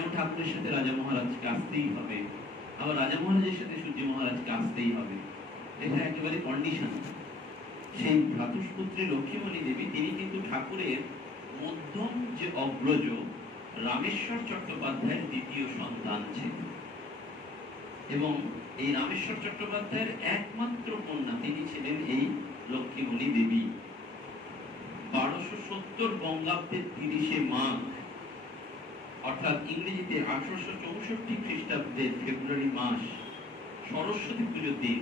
যেমন ঠাকুরের সাথে রাজা মহারাজকে আসতেই হবে, আবার রাজা মহারাজের সাথে সূর্য মহারাজকে আসতেই হবে, এটা একেবারে কন্ডিশন। সেই ভ্রাতুষ্পুত্রী লক্ষ্মীমণি দেবী তিনি কিন্তু ঠাকুরের মধ্যম যে অগ্রজ রামেশ্বর চট্টোপাধ্যায়ের দ্বিতীয় সন্তান ছিলেন, এবং এই রামেশ্বর চট্টোপাধ্যায়ের একমাত্র কন্যা তিনি ছিলেন এই লক্ষ্মীমণি দেবী। 1270 বঙ্গাব্দের 30শে মাঘ, অর্থাৎ ইংরেজিতে 1864 খ্রিস্টাব্দের ফেব্রুয়ারি মাস, সরস্বতী পুজোর দিন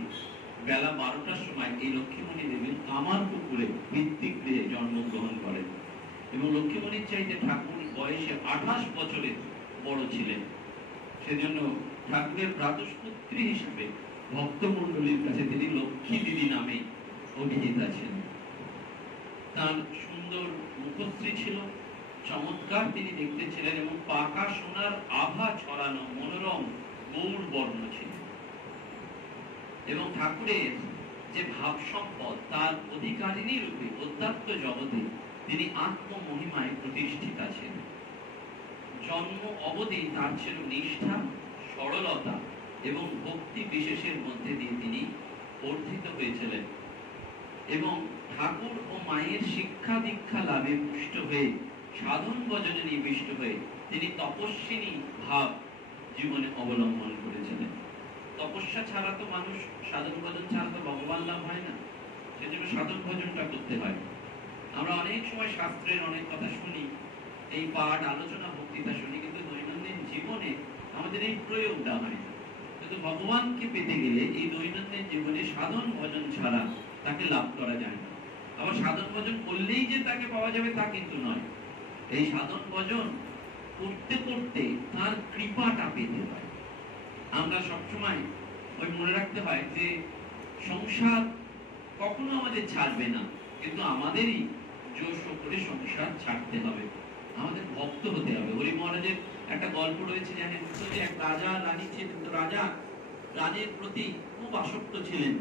বেলা 12টার সময় এই লক্ষ্মীমণি দেবী কামারপুকুরে পিতৃগৃহে জন্মগ্রহণ করেন, এবং লক্ষ্মীমণির চাইতে ঠাকুর বয়সে 28 বছরের বড় ছিলেন। সেজন্য ঠাকুরের ভ্রাতুষ্পুত্রী হিসেবে ভক্তমণ্ডলীর কাছে তিনি লক্ষ্মী দিদি নামে অভিহিতা ছিলেন। তার সুন্দর মুখশ্রী ছিল, চমৎকার তিনি দেখতে ছিলেন, এবং পাকা সোনার আভা ছড়ানো মনোরম গৌর বর্ণ ছিল। এবং ঠাকুরের যে ভাব সম্পদ তার অধিকারিণী রূপে অধ্যাত্ম জগতে তিনি আত্মমহিমায় প্রতিষ্ঠিতা ছিলেন। জন্ম অবধি তার ছিল নিষ্ঠা, সরলতা এবং ভক্তি বিশেষের মধ্যে দিয়ে তিনি বর্ধিত হয়েছিলেন, এবং ঠাকুর ও মায়ের শিক্ষা দীক্ষা লাভে পুষ্ট হয়ে সাধন ভজনে নিবিষ্ট হয়ে তিনি তপস্বিনী ভাব জীবনে অবলম্বন করেছিলেন। তপস্যা ছাড়া তো মানুষ, সাধন ভজন ছাড়া তো ভগবান লাভ হয় না, সেজন্য সাধন ভজনটা করতে হয়। আমরা অনেক সময় শাস্ত্রের অনেক কথা শুনি, এই পাঠ আলোচনা বক্তৃতা শুনি, কিন্তু দৈনন্দিন জীবনে আমাদের এই প্রয়োগটা হয় না। কিন্তু ভগবানকে পেতে গেলে এই দৈনন্দিন জীবনে সাধন ভজন ছাড়া তাকে লাভ করা যায় না। আবার সাধন ভজন করলেই যে তাকে পাওয়া যাবে তা কিন্তু নয়। এই সাধন ভজন করতে করতে তার কৃপাটা পেতে হয়। আমরা সবসময় ওই মনে রাখতে হয় যে সংসার কখনো আমাদের ছাড়বে না, কিন্তু আমাদেরই জোর করে সংসার ছাড়তে হবে, আমাদের ভক্ত হতে হবে। হরি মহারাজের একটা গল্প রয়েছে, জানেন তো, যে এক রাজা রানী ছিলেন। তো রাজা রানীর প্রতি খুব আসক্ত ছিলেন,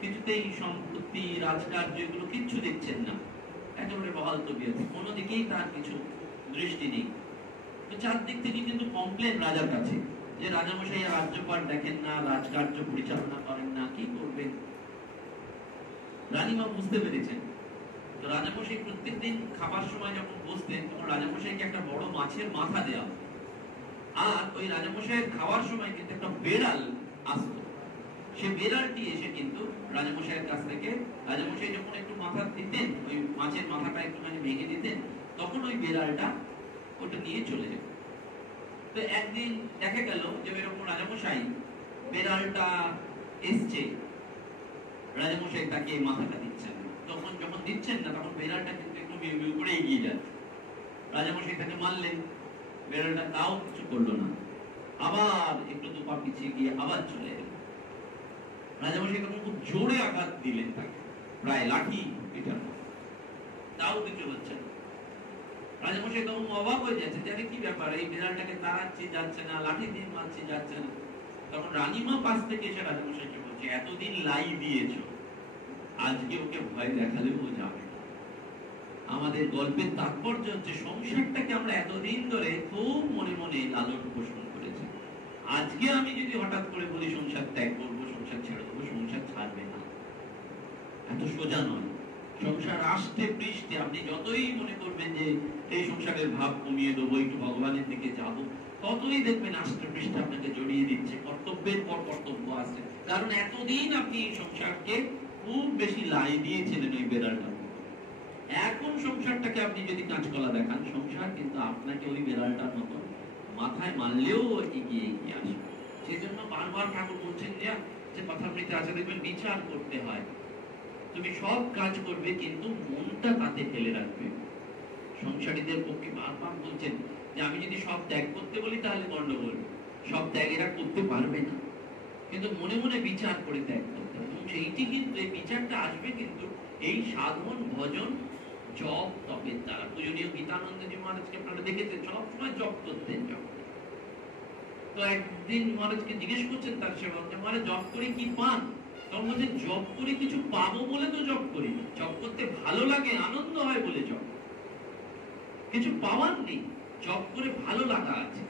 কিছুতেই সম্পত্তি রাজকার্য এগুলো কিচ্ছু দেখছেন না, একেবারে বহাল তবিয়ত, কোনো দিকেই তার কিছু দৃষ্টি নেই। তো চারদিক থেকে কিন্তু কমপ্লেন রাজার কাছে যে রাজামশাই রাজ্যপাট দেখেন না, রাজকার্য পরিচালনা করেন না, কি করবেন। রানীমা বুঝতে পেরেছেন। তো রাজামশাই প্রত্যেকদিন খাবার সময় যখন বসতেন তখন রাজামশাইকে একটা বড় মাছের মাথা দেওয়া, আর ওই রাজামশাইয়ের খাওয়ার সময় কিন্তু একটা বেড়াল আসতো। সে বেড়ালটি এসে কিন্তু রাজামশাইয়ের কাছ থেকে, রাজামশাই যখন একটু মাথা দিতেন, ওই মাছের মাথাটা একটুখানি ভেঙে দিতেন, তখন ওই বেড়ালটা ওটা নিয়ে চলে যেত। তো একদিন দেখা গেল যে এরকম রাজামশাই বেড়ালটা এসছে, রাজামশাই তাকে মাথাটা দিচ্ছেন, তখন যখন দিচ্ছেন না তখন বেড়ালটা কিন্তু একটু মিউ মিউ করে এগিয়ে যাচ্ছে। রাজামশাই তাকে মারলেন, বেড়ালটা তাও কিছু করলো না, আবার একটু দুপা পিছিয়ে গিয়ে আবার চলে এলেন। রাজামশাই তখন খুব জোরে আঘাত দিলেন তাকে, প্রায় লাঠি পিটার, তাও কিছু হচ্ছে না। রাজামশাই তখন অবাক হয়ে যাচ্ছে, জানে কি ব্যাপার, এই বিড়ালটাকে তাড়াচ্ছি যাচ্ছে না, লাঠি দিয়ে মারছি যাচ্ছে না। তখন রানীমা পাশ থেকে এসে রাজামশাইকে বলছে, এতদিন লাই দিয়েছো, আজকে ওকে ভয় দেখালে ও যাবে না। আমাদের গল্পের তাৎপর্য হচ্ছে সংসারটাকে আমরা এতদিন ধরে খুব মনে মনে লালন পোষণ করেছি। আজকে আমি যদি হঠাৎ করে বলি সংসার ত্যাগ করবো, সংসার ছেড়ে দেবো, সংসার ছাড়বে না, এত সোজা নয়। সংসার আষ্টে পৃষ্ঠে আপনি যতই মনে করবেন যে এই সংসারের ভাব কমিয়ে দেবো, একটু ভগবানের দিকে যাবো, ততই দেখবেন আষ্টে পৃষ্ঠে আপনাকে জড়িয়ে দিচ্ছে, কর্তব্যের পর কর্তব্য আছে। কারণ এতদিন আপনি এই সংসারকে খুব বেশি লাই দিয়েছিলেন ওই বেড়ালটা। এখন সংসারটাকে আপনি যদি কাঁচকলা দেখান, সংসার কিন্তু আপনাকে ওই বেড়ালটার মতো মাথায় মারলেও এগিয়ে এগিয়ে আসবে। সেই জন্য বারবার ঠাকুর বলছেন যে কথামৃতে আছে, দেখবেন বিচার করতে হয়। তুমি সব কাজ করবে কিন্তু মনটা তাতে ফেলে রাখবে। সংসারীদের পক্ষে বারবার বলছেন যে আমি যদি সব ত্যাগ করতে বলি তাহলে গন্ডগোল, সব ত্যাগ এরা করতে পারবে না, কিন্তু মনে মনে বিচার করে ত্যাগ করতে হবে। এবং সেইটি কিন্তু এই বিচারটা আসবে কিন্তু এই সাধন ভজন জপ তপের দ্বারা। পূজনীয় গীতানন্দজি মহারাজকে আপনারা দেখেছেন, সবসময় জপ করতেন। জপ তো একদিন মহারাজকে জিজ্ঞেস করছেন তার সেবক, মহারাজ জপ করে কি পান? তখন বলছেন, জপ করে কিছু পাবো বলে তো জপ করি না, জপ করতে ভালো লাগে, আনন্দ হয় বলে জপ, কিছু পাওয়ার নেই, জপ করে ভালো লাগা আছে।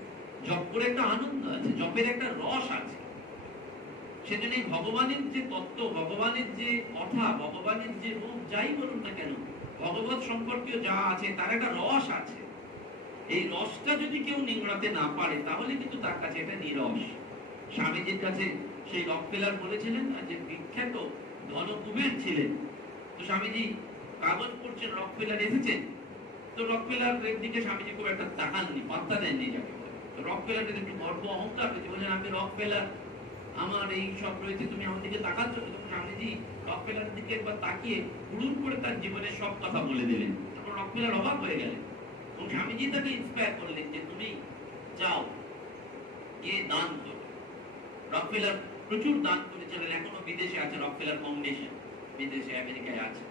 জপ করে একটা আনন্দ আছে, জপের একটা রস আছে। সেজন্য ভগবানের যে তত্ত্ব, ভগবানের যে কথা, ভগবানের যে রূপ, যাই বলুন না কেন, ভগবত সম্পর্কীয় যা আছে তার একটা রস আছে। এই রসটা যদি কেউ নিংড়াতে না পারে তাহলে কিন্তু তার কাছে এটা নিরস। স্বামীজির কাছে সেই রকফেলার বলেছিলেন যে বিখ্যাত ধনকুবের ছিলেন। তো স্বামীজি কাগজ পড়ছেন, রকফেলার এসেছেন। তো রকফেলার দিকে স্বামীজি খুব একটা তাকাননি, পাত্তা দেননি যাকে বলে। তো রকফেলার একটু গর্ব অহংকার হয়েছে, বললেন আমি রকফেলার, আমার এই সব রয়েছে, তুমি আমার দিকে তাকাচ্ছ। তখন স্বামীজি রকফেলার দিকে একবার তাকিয়ে হুড়ুর করে তার জীবনের সব কথা বলে দিলেন। তখন রকফেলার অবাক হয়ে গেলেন। এবং স্বামীজি তাকে ইন্সপায়ার করলেন যে তুমি যাও, গিয়ে দান করো। রকফেলার প্রচুর দান করেছিলেন, এখনো বিদেশে আছে রকফেলার ফাউন্ডেশন, বিদেশে আমেরিকায় আছে।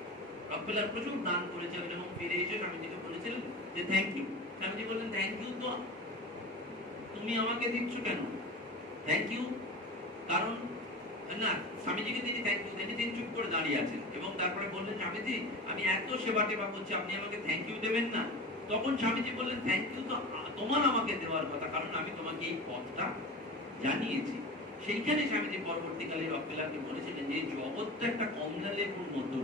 রকফেলার প্রচুর দান করেছিলেন এবং ফিরে এসে স্বামীজিকে বলেছিলেন যে থ্যাংক ইউ। স্বামীজি বললেন থ্যাংক ইউ তো তুমি আমাকে দিচ্ছ কেন? থ্যাংক ইউ কারণ না, স্বামীজিকে তিনি থ্যাংক ইউ দেন, তিনি চুপ করে দাঁড়িয়ে আছেন এবং তারপরে বললেন স্বামীজি আমি এত সেবা টেবা করছি, আপনি আমাকে থ্যাংক ইউ দেবেন না? তখন স্বামীজি বললেন থ্যাংক ইউ তো তোমার আমাকে দেওয়ার কথা, কারণ আমি তোমাকে এই পথটা জানিয়েছি। সেইখানে স্বামীজি পরবর্তীকালে রকফেলারকে বলেছিলেন যে জগৎটা একটা কমলা লেবুর মতো,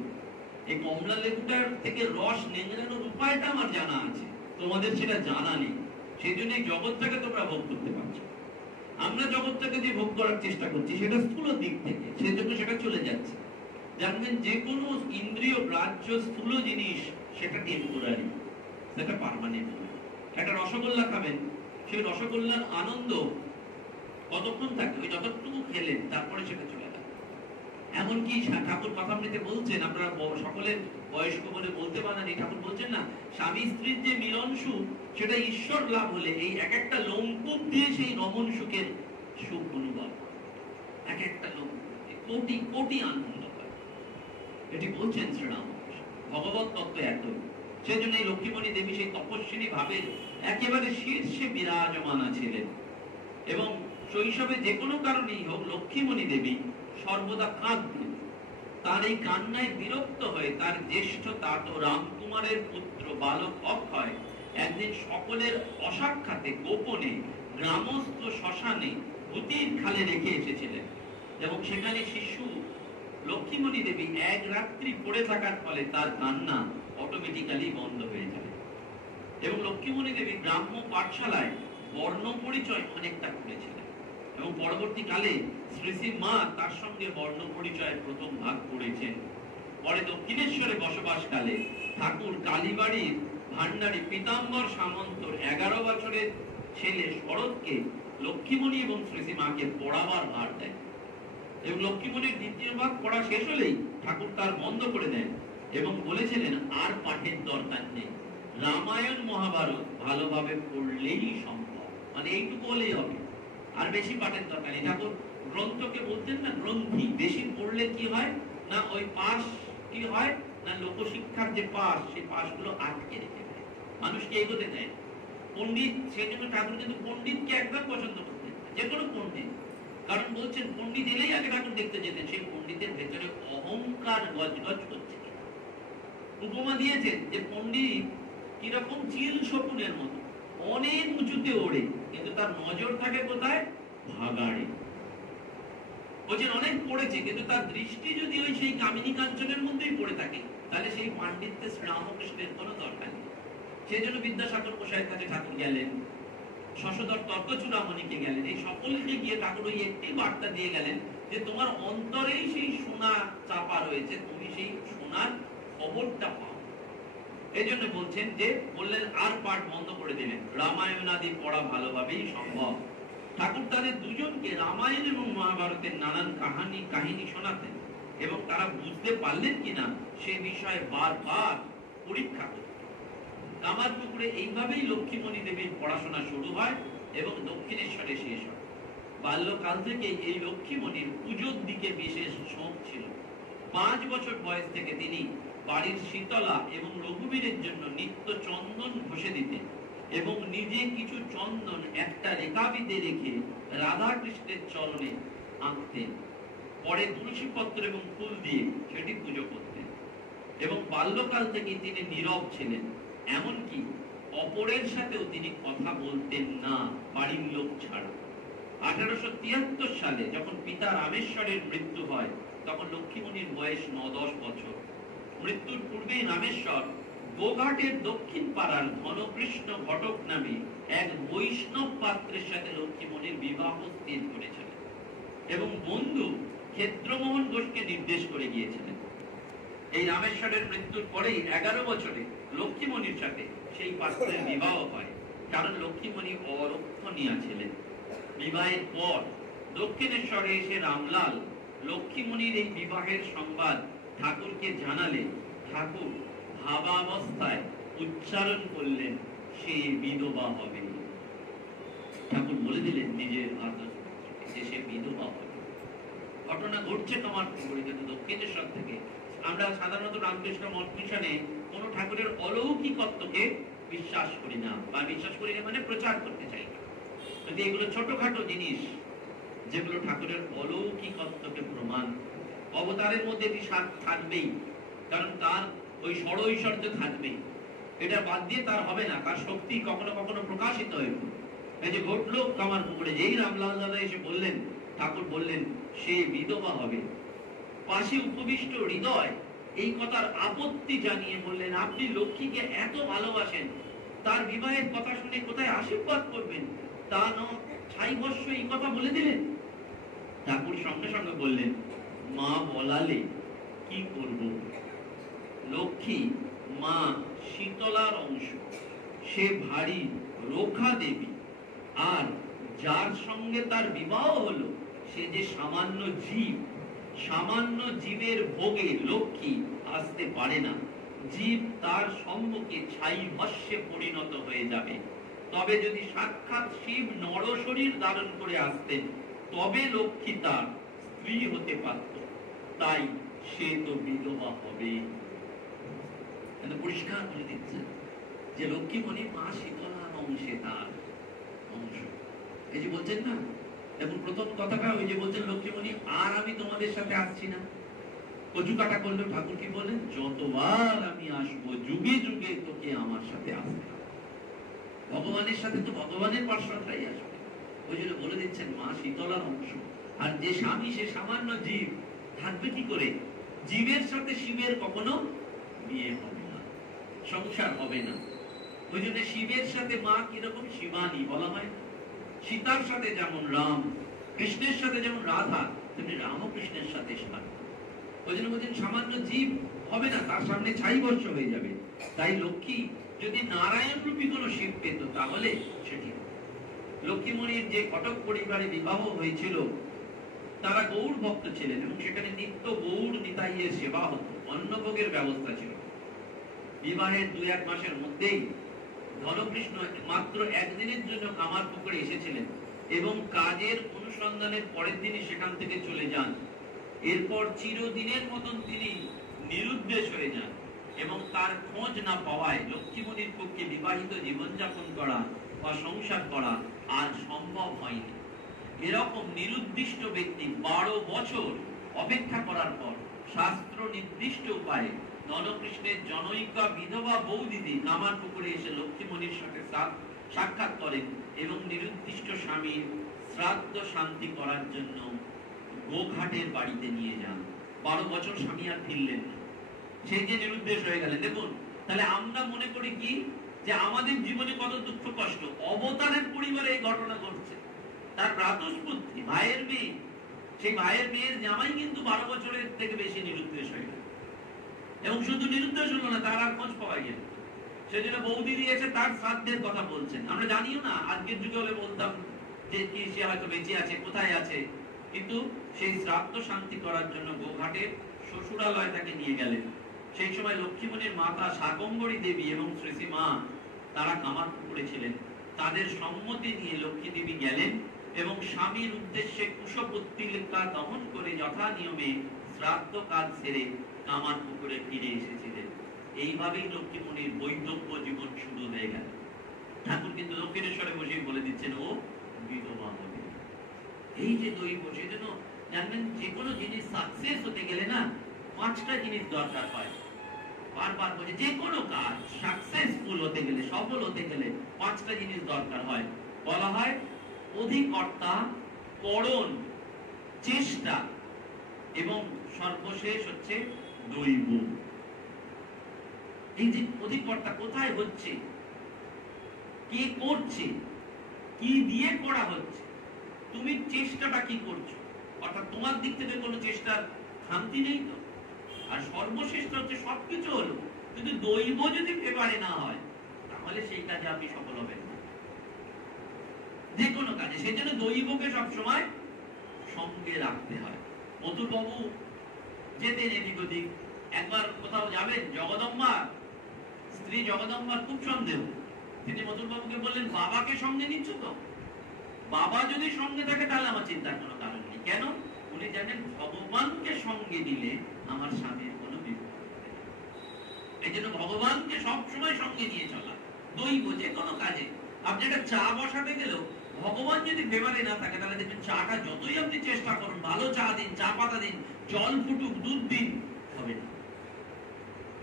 এই কমলা লেবুটার থেকে রস নিংড়ানোর উপায়টা আমার জানা আছে, তোমাদের সেটা জানা নেই। সেই জন্য এই জগৎটাকে তোমরা ভোগ করতে পারছো। আমরা জগৎটাকে যে ভোগ করার চেষ্টা করছি সেটা স্থূল দিক থেকে, সেজন্য সেটা চলে যাচ্ছে। জানবেন যে কোনো ইন্দ্রিয় গ্রাহ্য স্থূল জিনিস সেটা টেম্পোরারি, সেটা পার্মানেন্ট। একটা রসগোল্লা খাবেন, সেই রসগোল্লার আনন্দ কতক্ষণ থাকে? ওই যতটুকু খেলেন তারপরে সেটা চলে যাবে। এমনকি ঠাকুর কথামৃতে বলছেন, আপনারা সকলের বয়স্ক বলে বলতে পারেন, এই ঠাকুর বলছেন না, স্বামী স্ত্রীর যে মিলন সুখ সেটা ঈশ্বর লাভ হলে এই এক একটা লোমকূপ দিয়ে সেই রমণ সুখের সুখ অনুভব, এক একটা লোমকূপ কোটি কোটি আনন্দ হয়। এটি বলছেন শ্রীরামকৃষ্ণ। ভগবত তত্ত্ব এত, সেজন্য এই লক্ষ্মীমণি দেবী সেই তপস্বিনী ভাবে একেবারে শীর্ষে বিরাজমানা ছিলেন। এবং শৈশবে যে কোনো কারণেই হোক লক্ষ্মীমণি দেবী সর্বদা কাঁদতেন। তার এই কান্নায় বিরক্ত হয়ে তার জ্যেষ্ঠ তাত রামকুমারের পুত্র বালক অক্ষয় একদিন সকলের অসাক্ষাতে গোপনে গ্রামস্থ শ্মশানে ভূতির খালে রেখে এসেছিলেন। এবং সেখানে শিশু লক্ষ্মীমণি দেবী এক রাত্রি পড়ে থাকার ফলে তার কান্না অটোমেটিক্যালি বন্ধ হয়ে যায়। এবং লক্ষ্মীমণি দেবী ব্রাহ্ম পাঠশালায় বর্ণ পরিচয় অনেকটা করেছিলেন এবং পরবর্তীকালে শ্রী শ্রী মা তার সঙ্গে বর্ণ পরিচয়ের প্রথম ভাগ করেছেন। পরে দক্ষিণেশ্বরে বসবাসকালে ঠাকুর কালীবাড়ির ভান্ডারী পীতাম্বর সামন্তর 11 বছরের ছেলে শরৎকে লক্ষ্মীমণি এবং শ্রী শ্রী মাকে পড়াবার ভার দেন। এবং লক্ষ্মীমণির দ্বিতীয় ভাগ পড়া শেষ হলেই ঠাকুর তার বন্ধ করে দেন এবং বলেছিলেন আর পাঠের দরকার নেই, রামায়ণ মহাভারত ভালোভাবে পড়লেই সম্ভব, মানে এইটুকু হলেই হবে, আর বেশি পাঠের দরকার নেই। ঠাকুর গ্রন্থকে বলতেন না গ্রন্থি, বেশি পড়লে কি হয় না ওই পাশ কি হয় না লোকশিক্ষার যে পাশ, সেই পাশগুলো আটকে রেখে দেয়, মানুষকে এগোতে দেয়। পণ্ডিত, সেই জন্য ঠাকুর কিন্তু পণ্ডিতকে একদম পছন্দ করতেন, যে কোনো পণ্ডিত, কারণ বলছেন পণ্ডিত এলেই আগে ঠাকুর দেখতে যেতেন সেই পণ্ডিতের ভেতরে অহংকার গজগজ করছে। উপমা দিয়েছেন যে পণ্ডিত কিরকম চিল শকুনের মতো অনেক উঁচুতে ওড়ে, কিন্তু তার নজর থাকে কোথায়? ভাগাড়ে। বলছেন অনেক পড়েছে কিন্তু তার দৃষ্টি যদি ওই সেই কামিনী কাঞ্চনের মধ্যেই পড়ে থাকে তাহলে সেই পাণ্ডিত্যে শ্রীরামকৃষ্ণের কোনো দরকার নেই। সেই জন্য বিদ্যাসাগর গোসাইয়ের কাছে ঠাকুর গেলেন, শশধর তর্কচূড়ামণিকে গেলেন, এই সকলকে গিয়ে ঠাকুর ওই একটি বার্তা দিয়ে গেলেন যে তোমার অন্তরেই সেই সোনা চাপা রয়েছে, তুমি সেই সোনার খবরটা পাও। এই জন্য বলছেন যে বললেন আর পাঠ বন্ধ করে দিলেন, রামায়ণ আদি পড়া ভালোভাবেই সম্ভব। ঠাকুর তাদের দুজনকে রামায়ণ এবং মহাভারতের নানান কাহিনী শোনাতেন এবং তারা বুঝতে পারলেন কিনা সে বিষয়ে বারবার পরীক্ষা করতেন। কামারপুকুরে এইভাবেই লক্ষ্মীমণি দেবীর পড়াশোনা শুরু হয় এবং দক্ষিণেশ্বরে শেষ হয়। বাল্যকাল থেকে এই লক্ষ্মীমণির পুজোর দিকে বিশেষ শোক ছিল। 5 বছর বয়স থেকে তিনি বাড়ির শীতলা এবং রঘুবীরের জন্য নিত্য চন্দন ঘষে দিতেন এবং নিজে কিছু চন্দন একটা রেখাবিতে রেখে রাধা কৃষ্ণের চরণে আঁকতেন। পরে তুলসী পত্র এবং ফুল দিয়ে সেটি পুজো করতেন। এবং বাল্যকাল থেকে তিনি নীরব ছিলেন, এমনকি অপরের সাথেও তিনি কথা বলতেন না, বাড়ির লোক ছাড়া। 1873 সালে যখন পিতা রামেশ্বরের মৃত্যু হয়, তখন লক্ষ্মীমণির বয়স 9-10 বছর। মৃত্যুর পূর্বেই রামেশ্বর গোঘাটের দক্ষিণ পাড়ার ধনকৃষ্ণ ঘটক নামে এক বৈষ্ণব পাত্রের সাথে লক্ষ্মীমণির বিবাহ স্থির করেছিলেন এবং বন্ধু ক্ষেত্রমোহন ঘোষকে নির্দেশ করে গিয়েছিলেন। এই রামেশ্বরের মৃত্যুর পরেই 11 বছরে লক্ষ্মীমণির সাথে সেই পাত্রের বিবাহ হয়, কারণ লক্ষ্মীমণি অরক্ষণীয়া ছিলেন। বিবাহের পর দক্ষিণেশ্বরে এসে রামলাল লক্ষ্মীমণির এই বিবাহের সংবাদ ঠাকুরকে জানালে ঠাকুর ভাবাবস্থায় উচ্চারণ করলেন, সে বিধবা হবে। ঠাকুর বলে দিলেন নিজের যে সে বিধবা হবে। ঘটনা ঘটছে তোমার পুকুরে, কিন্তু দক্ষিণেশ্বর থেকে। আমরা সাধারণত রামকৃষ্ণ মঠ মিশনে কোন ঠাকুরের অলৌকিকত্বকে বিশ্বাস করি না, বা বিশ্বাস করি না মানে প্রচার করতে চাই না। যদি এগুলো ছোটখাটো জিনিস যেগুলো ঠাকুরের অলৌকিকত্বকে প্রমাণ, অবতারের মধ্যে এটি থাকবেই, কারণ তার ওই ষড়ৈশ্বর্য থাকবেই, এটা বাদ দিয়ে তার হবে না। তার শক্তি কখনো কখনো প্রকাশিত হয়ে এই যে ঘটলো কামার পুকুরে, যেই রামলাল দাদা এসে বললেন, ঠাকুর বললেন সে বিধবা হবে। পাশে উপবিষ্ট হৃদয় এই কথার আপত্তি জানিয়ে বললেন, আপনি লক্ষ্মীকে এত ভালোবাসেন, তার বিবাহের কথা শুনে কোথায় আশীর্বাদ করবেন, তা ন ছাই বর্ষ এই কথা বলে দিলেন। ঠাকুর সঙ্গে সঙ্গে বললেন, মা বলালে কি করব? লক্ষ্মী মা শীতলার অংশ, সে ভারী রোখা দেবী, আর যার সঙ্গে তার বিবাহ হলো সে যে সামান্য জীব, সামান্য জীবের ভোগে লক্ষ্মী আসতে পারে না। জীব তার সম্মুখে ছাই ভস্যে পরিণত হয়ে যাবে। তবে যদি সাক্ষাৎ শিব নর শরীর ধারণ করে আসতেন, তবে লক্ষ্মী তার স্ত্রী হতে পারত। তাই সে তো বিধবা হবে। পরিষ্কার করে দিচ্ছেন যে লক্ষ্মীমণি মা শীতলার অংশে তার অংশ। এই যে বলছেন না, এবং প্রথম কথাটা ওই যে বলছেন লক্ষ্মীমণি, আর আমি তোমাদের সাথে আসছি না। কচু কাটা করলো ঠাকুর কি বলেন, যতবার আমি আসবো যুগে যুগে তোকে আমার সাথে আসবে। ভগবানের সাথে তো ভগবানের পার্শ্বটাই আসবে। ওই জন্য বলে দিচ্ছেন মা শীতলার অংশ। আর যে স্বামী সে সামান্য জীব, থাকবে কি করে? জীবের সাথে শিবের কখনো বিয়ে হবে না, সংসার হবে না। ওই জন্য শিবের সাথে মা কিরকম শিবানী বলা হয়। সীতার সাথে যেমন রাম, কৃষ্ণের সাথে যেমন রাধা, তেমনি রাম ও কৃষ্ণের সাথে শিবা। ওই জন্য বলছেন সামান্য জীব হবে না, তার সামনে ছাই বর্ষ হয়ে যাবে। তাই লক্ষ্মী যদি নারায়ণ রূপী কোন শিব পেত তাহলে সেটি। লক্ষ্মীমণির যে কটক পরিবারে বিবাহ হয়েছিল, তারা গৌড় ভক্ত ছিলেন এবং সেখানে নিত্য গৌড় নিতাইয়ের সেবা হতো, অন্নভোগের ব্যবস্থা ছিল। বিবাহের 2-1 মাসের মধ্যেই ধনকৃষ্ণ মাত্র একদিনের জন্য কামার পুকুরে এসেছিলেন এবং কাজের অনুসন্ধানের পরের দিনই সেখান থেকে চলে যান। এরপর চিরদিনের মতন তিনি নিরুদ্দেশ হয়ে যান এবং তার খোঁজ না পাওয়ায় লক্ষ্মীমণির পক্ষে বিবাহিত জীবনযাপন করা বা সংসার করা আজ সম্ভব হয়নি। এরকম নিরুদ্দিষ্ট ব্যক্তি 12 বছর অপেক্ষা করার পর শাস্ত্র নির্দিষ্ট উপায়ে ধনকৃষ্ণের জনৈকা বিধবা বৌদিদি কামার পুকুরে এসে লক্ষ্মীমণির সাথে সাক্ষাৎ করেন এবং নিরুদ্দিষ্ট স্বামীর শ্রাদ্ধ শান্তি করার জন্য গোঘাটের বাড়িতে নিয়ে যান। 12 বছর স্বামী আর ফিরলেন না, সেই যে নিরুদ্দেশ হয়ে গেলেন। দেখুন, তাহলে আমরা মনে করি কি যে আমাদের জীবনে কত দুঃখ কষ্ট, অবতারের পরিবারে এই ঘটনা ঘটছে। তার প্রাতঃস্পুত্রী ভাইয়ের মেয়ে, সেই ভাইয়ের মেয়ের জামাই কিন্তু 12 বছরের থেকে বেশি নিরুদ্দেশ হয়ে গেল। এবং শুধু নিরুদ্দেশ হলো না, তার আর খোঁজ পাওয়া গেল। সেজন্য বৌদি দিয়েছে তার শ্রাদ্ধের কথা বলছেন। আমরা জানিও না, আজকের যুগে হলে বলতাম যে কি সে হয়তো বেঁচে আছে, কোথায় আছে। কিন্তু সেই শ্রাদ্ধ শান্তি করার জন্য গোঘাটের শ্বশুরালয় তাকে নিয়ে গেলেন। সেই সময় লক্ষ্মীমণির মাতা শাকম্ভরী দেবী এবং শ্রী মা তারা কামার পুকুরে ছিলেন। তাদের সম্মতি নিয়ে লক্ষ্মী দেবী গেলেন এবং স্বামীর উদ্দেশ্যে কুশপুত্তলিকা দহন করে যথা নিয়মে শ্রাদ্ধ কাজ সেরে কামার পুকুরে ফিরে এসেছিলেন। এইভাবেই লক্ষ্মীমণির বৈধব্য জীবন শুরু হয়ে গেল। ঠাকুর কিন্তু দক্ষিণেশ্বরে বসেই বলে দিচ্ছেন ও বিধবা হবে। এই যে দৈব, সেজন্য জানবেন যে কোনো জিনিস সাকসেস হতে গেলে না 5টা জিনিস দরকার হয়। বারবার বলে যে কোনো কাজ সাকসেসফুল হতে গেলে, সফল হতে গেলে 5টা জিনিস দরকার হয়। বলা হয় অধিকর্তা, করণ, চেষ্টা এবং সর্বশেষ হচ্ছে দৈব। এই যে অধিকর্তা কোথায় হচ্ছে, কে করছে, কি দিয়ে করা হচ্ছে, তুমি চেষ্টাটা কি করছো, অর্থাৎ তোমার দিক থেকে কোনো চেষ্টার খামতি নেই তো। আর সর্বশেষ হচ্ছে সবকিছু হলো, কিন্তু দৈব যদি ফেভারে না হয় তাহলে সেই কাজে আপনি সফল হবেন না, যে কোনো কাজে। সেই জন্য দৈবকে সবসময় সঙ্গে রাখতে হয়। মথুরবাবু যেতেন এদিক ওদিক, একবার কোথাও যাবেন, জগদম্বা স্ত্রী জগদম্বার খুব সন্দেহ। তিনি মথুরবাবুকে বললেন, বাবাকে সঙ্গে নিচ্ছ তো? বাবা যদি সঙ্গে থাকে তাহলে আমার চিন্তার কোনো কারণ নেই। কেন? উনি জানেন ভগবানকে সঙ্গে দিলে আমার স্বামীর কোনো বিপদ হবে না। এই জন্য ভগবানকে সবসময় সঙ্গে নিয়ে চলা দৈব যে কোনো কাজে। আপনি একটা চা বসাতে গেলেও ভগবান যদি ফেভারে না থাকে তাহলে দেখবেন চাটা যতই আপনি চেষ্টা করুন, ভালো চা দিন, চা পাতা দিন, জল ফুটুক, দুধ দিন, হবে না।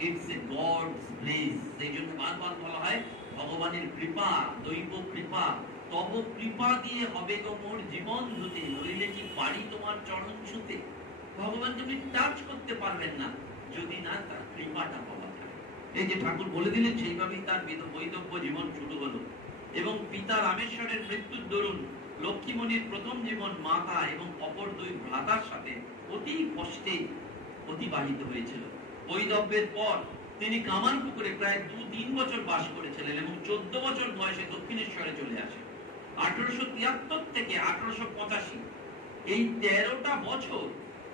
It's a god's place. সেই জন্য বারবার বলা হয় ভগবানের কৃপা, দৈব কৃপা, তব কৃপা দিয়ে হবে গো মোর জীবন ধুতে, নইলে কি পারি তোমার চরণ ছুতে। ভগবানকে আপনি টাচ করতে পারবেন না যদি না তার কৃপাটা পাওয়া যায়। এই যে ঠাকুর বলে দিলেন, সেইভাবেই তার বৈধব্য জীবন শুরু হলো। এবং পিতা রামেশ্বরের মৃত্যুর দরুন লক্ষ্মীমণির প্রথম জীবন মাতা এবং অপর দুই ভ্রাতার সাথে অতি কষ্টে অতিবাহিত হয়েছিল। বৈধব্যের পর তিনি কামারপুকুরে প্রায় 2-3 বছর বাস করেছিলেন এবং 14 বছর বয়সে দক্ষিণেশ্বরে চলে আসেন। 1873 থেকে 1885 এই 13টা বছর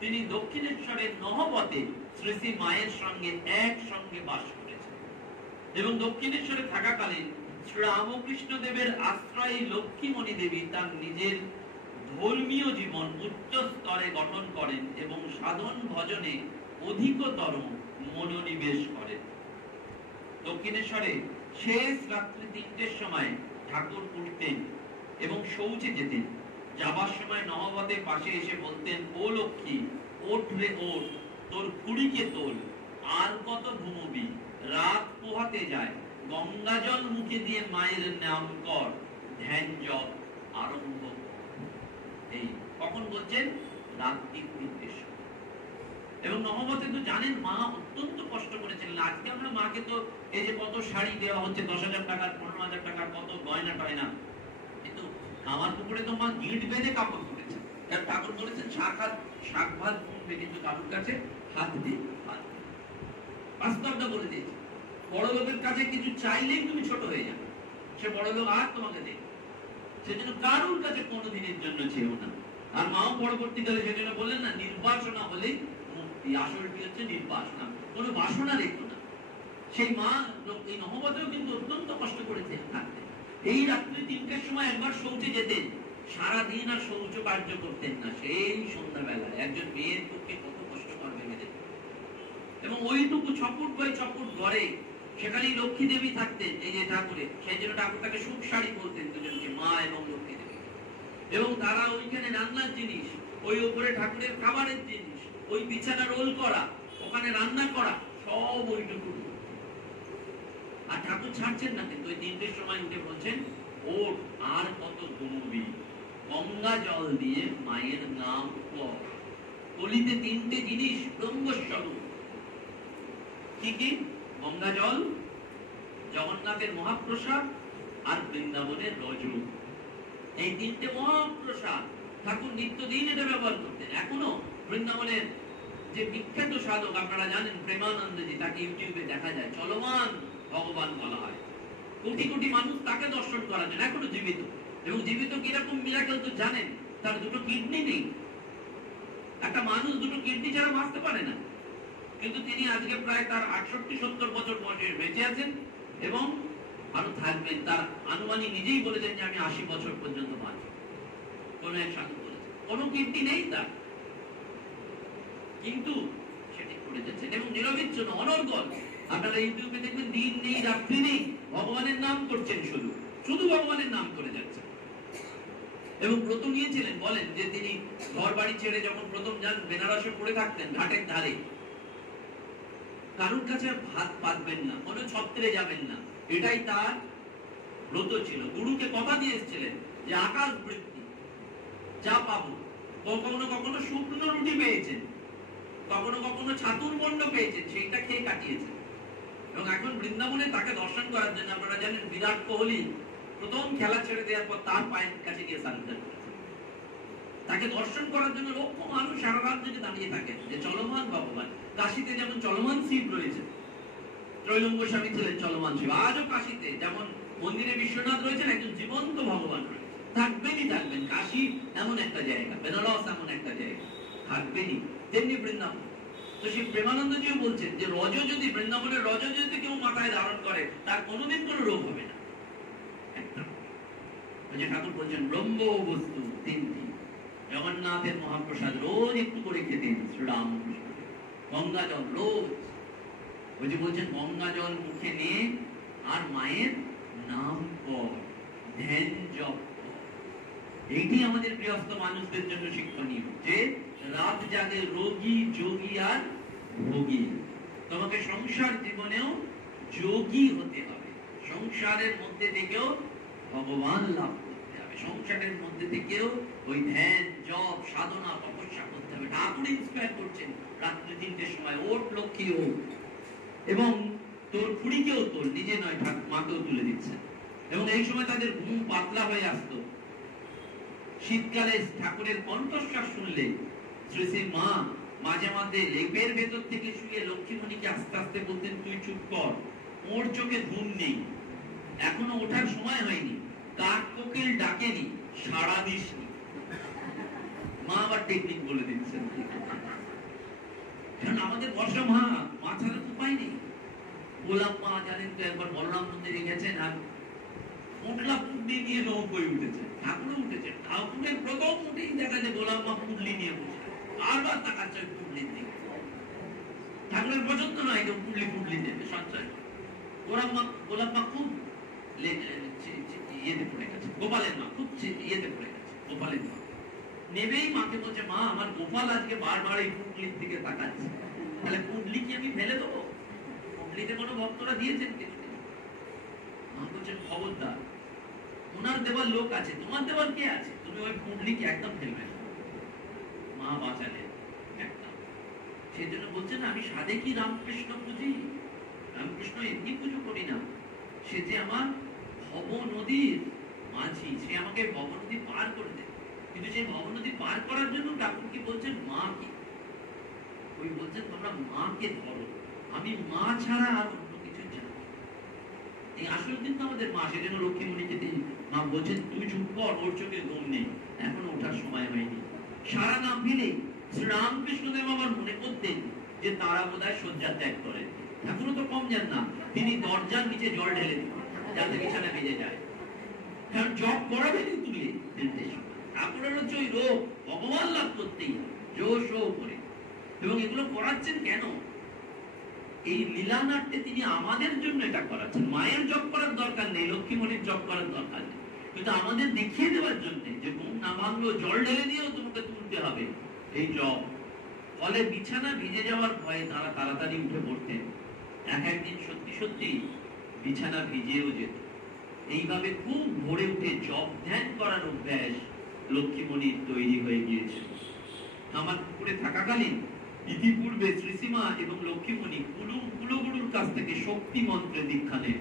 তিনি দক্ষিণেশ্বরের নহবতে শ্রী শ্রী মায়ের সঙ্গে একসঙ্গে বাস করেছেন। এবং দক্ষিণেশ্বরে থাকাকালীন শ্রী রামকৃষ্ণ দেবের আশ্রয়ী লক্ষ্মীমণি দেবী তার নিজের ধর্মীয় জীবন উচ্চ স্তরে গঠন করেন এবং সাধন ভজনে অধিকতর মনোনিবেশ করেন। দক্ষিণেশ্বরে শেষ রাত্রি 3টের সময় ঠাকুর উঠতেন এবং শৌচে যেতেন। যাবার সময় নহবতের পাশে এসে বলতেন, ও লক্ষ্মী, ওঠ রে ওঠ, তোর খুড়িকে তোল, আর কত ঘুমবি, রাত পোহাতে যায়, গঙ্গা জল মুখে দিয়ে মায়ের নাম কর, ধ্যান জপ আরম্ভ। এই কখন বলছেন? রাত্রি 3টের সময়। এবং নহবতে তো জানেন মা অত্যন্ত কষ্ট করেছিলেন। আজকে আমরা মাকে তো এই যে কত শাড়ি দেওয়া হচ্ছে, 10,000 টাকার, 15,000 টাকার, কত গয়না টয়না, কিন্তু আমার পুকুরে তো মা গিট বেঁধে কাপড় পরেছে। ঠাকুর বলেছেন শাক ভাত ফুটবে, কিন্তু কারুর কাছে হাত দিয়ে বাস্তবটা বলে দিয়েছে। বড় লোকের কাছে কিছু চাইলেই তুমি ছোট হয়ে যাবে, সে বড় লোক আর তোমাকে দেবে। সেজন্য কারুর কাছে কোনোদিনের জন্য চেয়েও না। আর মাও পরবর্তীকালে সেজন্য বললেন না, নির্বাসনা হলেই মুক্তি। আসলটি হচ্ছে নির্বাসনা, কোনো বাসনা রেখো না। সেই মা এই নহবতেও কিন্তু অত্যন্ত কষ্ট করেছে থাকতে। এই রাত্রি 3টের সময় একবার শৌচে যেতেন, সারাদিন আর শৌচ কার্য করতেন না। সেই সন্ধ্যাবেলায় একজন মেয়ের পক্ষে কত কষ্টকর ভেবে দেখতেন। এবং ওইটুকু 6 ফুট বাই 6 ফুট ঘরে সেখানেই লক্ষ্মী দেবী থাকতেন, এই যে ঠাকুরে। সেই জন্য ঠাকুরটাকে সুখ শাড়ি বলতেন দুজনকে, মা এবং লক্ষ্মী দেবী। এবং তারা ওইখানে রান্নার জিনিস, ওই উপরে ঠাকুরের খাবারের জিনিস, ওই বিছানা রোল করা, ওখানে রান্না করা, সব ওইটুকু। আর ঠাকুর ছাড়ছেন না, কিন্তু ওই 3টের সময় উঠে বলছেন, ওঠ, আর কত ঘুমবি, গঙ্গা জল দিয়ে মায়ের নাম কর। কলিতে 3টে জিনিস ব্রহ্মস্বরূপ। কি কি? গঙ্গা জল, জগন্নাথের মহাপ্রসাদ, আর বৃন্দাবনের রজ। এই 3টে মহাপ্রসাদ ঠাকুর নিত্যদিন এটা ব্যবহার করতেন। এখনো বৃন্দাবনের যে বিখ্যাত সাধক আপনারা জানেন, প্রেমানন্দজি, তাকে ইউটিউবে দেখা যায়, চলমান ভগবান বলা হয়। কোটি কোটি মানুষ তাকে দর্শন করার জন্য এখনো জীবিত। এবং জীবিত কিরকম মিরাকেল তো জানেন, তার 2টো কিডনি নেই। একটা মানুষ 2টো কিডনি ছাড়া বাঁচতে পারে না, কিন্তু তিনি আজকে প্রায় তার 68-70 বছর বয়সে বেঁচে আছেন এবং আরো থাকবেন। তার আনুমানিক নিজেই বলেছেন যে আমি 80 বছর পর্যন্ত বাঁচব। কোন এক সাধু বলেছেন, কোনো কিডনি নেই তার, কিন্তু সেটি করে যাচ্ছেন এবং নিরবিচ্ছিন্ন অনর্গল। আপনারা ইউটিউবে দেখবেন, দিন নেই রাত্রি নেই, ভগবানের নাম করছেন, শুধু শুধু ভগবানের নাম করে যাচ্ছেন। এবং ব্রত নিয়েছিলেন, বলেন যে তিনি ঘর বাড়ি ছেড়ে যখন প্রথম যান, বেনারসে পড়ে থাকতেন ঘাটের ধারে। কারোর কাছে ভাত পাতবেন না, কোনো ছত্রে যাবেন না, এটাই তার ব্রত ছিল। গুরুকে কথা দিয়ে এসেছিলেন যে আকাশ বৃত্তি যা পাবো। কখনো কখনো শুকনো রুটি পেয়েছেন, কখনো কখনো ছাতুর মন্ড পেয়েছেন, সেইটা খেয়ে কাটিয়েছেন। এবং এখন বৃন্দাবনে তাকে দর্শন করার জন্য, আপনারা জানেন বিরাট কোহলি প্রথম খেলা ছেড়ে দেওয়ার পর তার পায়ের কাছে গিয়ে সারেন্ডার করেছেন। তাকে দর্শন করার জন্য লক্ষ মানুষ সারা রাত থেকে দাঁড়িয়ে থাকেন যে চলমান ভগবান। কাশীতে যেমন চলমান শিব রয়েছে, ত্রৈলঙ্গ স্বামী ছিলেন চলমান শিব। আজও কাশীতে যেমন মন্দিরে বিশ্বনাথ রয়েছেন, একজন জীবন্ত ভগবান রয়েছে, থাকবেনই থাকবেন। কাশী এমন একটা জায়গা, বেনারস এমন একটা জায়গা, থাকবেনই। তেমনি বৃন্দাবন। তো সেই প্রেমানন্দজিও বলছেন যে রজ যদি, বৃন্দাবনের রজ যদি কেউ মাথায় ধারণ করে, তার কোনোদিন কোনো রোগ হবে না। যে ঠাকুর বলছেন ব্রহ্ম বস্তু তিনটি, জগন্নাথের মহাপ্রসাদ রোজ একটু করে খেতেন শ্রীরামকৃষ্ণ। গঙ্গা জল রোজ, ওই যে বলছেন গঙ্গা জল মুখে নিয়ে আর মায়ের নাম কর, ধ্যান জপ কর। এইটি আমাদের গৃহস্থ মানুষদের জন্য শিক্ষণীয়, যে রাত জাগে রোগী যোগী আর ভোগী। তোমাকে সংসার জীবনেও যোগী হতে হবে, সংসারের মধ্যে থেকেও ভগবান লাভ করতে হবে, সংসারের মধ্যে থেকেও ওই ধ্যান জপ সাধনা তপস্যা করতে হবে। ঠাকুর ইন্সপায়ার করছেন রাত্রি 3টের সময়, ওট লক্ষ্মী ও, এবং তোর খুড়িকেও তোর, নিজে নয় মাকেও তুলে দিচ্ছেন। এবং এই সময় তাদের ঘুম পাতলা হয়ে আসতো। শীতকালে ঠাকুরের কণ্ঠস্বর শুনলে শ্রী শ্রী মা মাঝে মাঝে লেপের ভেতর থেকে শুয়ে লক্ষ্মীমণিকে আস্তে আস্তে বলতেন, তুই চুপ কর, ওর চোখে ঘুম নেই, এখনো ওঠার সময় হয়নি, কাক কোকিল ডাকেনি, সাড়া দিসনি। মা আবার টেকনিক বলে দিচ্ছেন, কারণ আমাদের বর্ষা মা ছাড়া তো পাইনি। গোলাপ মা জানেন তো, একবার বলরাম মন্দিরে গেছেন আর পোটলা পুটলি নিয়ে নৌকোয় উঠেছে, ঠাকুরও উঠেছে। ঠাকুরের প্রথম উঠেই দেখা যায় গোলাপ মা পুটলি নিয়ে বসে, বারবার তাকাচ্ছে পুটলির দিকে। ঠাকুরের পছন্দ নয় কেউ পুটলি দেবে সঞ্চয়। গোলাপ মা খুব ইয়েতে পড়ে গেছে, গোপালের মা খুব ইয়েতে পড়ে গেছে, গোপালের মা নেবেই মাকে বলছে, মা আমার গোপাল আজকে বারবার এই পুটলির দিকে তাকাচ্ছে, তাহলে পুটলি কি আমি ফেলে দেবো? পুটলিতে কোনো ভক্তরা দিয়েছেন কিছু? মা বলছেন খবরদার, ওনার দেওয়ার লোক আছে, তোমার দেওয়ার কে আছে? তুমি ওই পুটলিকে একদম ফেলবে না। মা বাঁচালেন একদম। সেই জন্য বলছেন, আমি সাধে কি রামকৃষ্ণ পুজি, রামকৃষ্ণ এমনি পুজো করি না, সে যে আমার ভব নদীর মাঝি, সে আমাকে ভব নদী পার করে দেয়। কিন্তু সেই ভব নদী পার করার জন্য ঠাকুর কি বলছেন? মা কে, ওই বলছেন তোমরা মাকে ধরো, আমি মা ছাড়া আর অন্য কিছু জানি। এই আসল কিন্তু আমাদের মা, সেজন্য লক্ষ্মীমণিকে মা বলছেন তুই চুপ কর, ওর চোখে ঘুম নেই, এখনো ওঠার সময় হয়নি। সারা না ফিরে শ্রীরামকৃষ্ণদেব আমার মনে করতেন যে তারা বোধহয় শয্যা ত্যাগ করেন। ঠাকুরও তো কম যান না, তিনি দরজার নিচে জল ঢেলে দিন যাতে বিছানা ভেজে যায়, কারণ জব করাবেনই তুলে ফেলতে। ঠাকুরের হচ্ছে ওই রোগ, ভগবান লাভ করতেই জোশ করে। এবং এগুলো করাচ্ছেন কেন? এই লীলানাট্যে তিনি আমাদের জন্য এটা করাচ্ছেন। মায়ের জব করার দরকার নেই, লক্ষ্মীমণির জব করার দরকার নেই, কিন্তু আমাদের দেখিয়ে দেওয়ার জন্য যে ঘুম না ভাঙলেও জল ঢেলে দিয়েও তোমাকে তুলতে হবে এই জব। ফলে বিছানা ভিজে যাওয়ার ভয়ে তারা তাড়াতাড়ি উঠে পড়তেন। একদিন সত্যি সত্যি বিছানা ভিজেও যেত। এইভাবে খুব ভোরে উঠে জপ ধ্যান করার অভ্যাস লক্ষ্মীমণির তৈরি হয়ে গিয়েছিল। আমার পুকুরে থাকাকালীন ইতিপূর্বে শ্রীসীমা এবং লক্ষ্মীমণি কুলগুরুর কাছ থেকে শক্তি মন্ত্রে দীক্ষা নেন।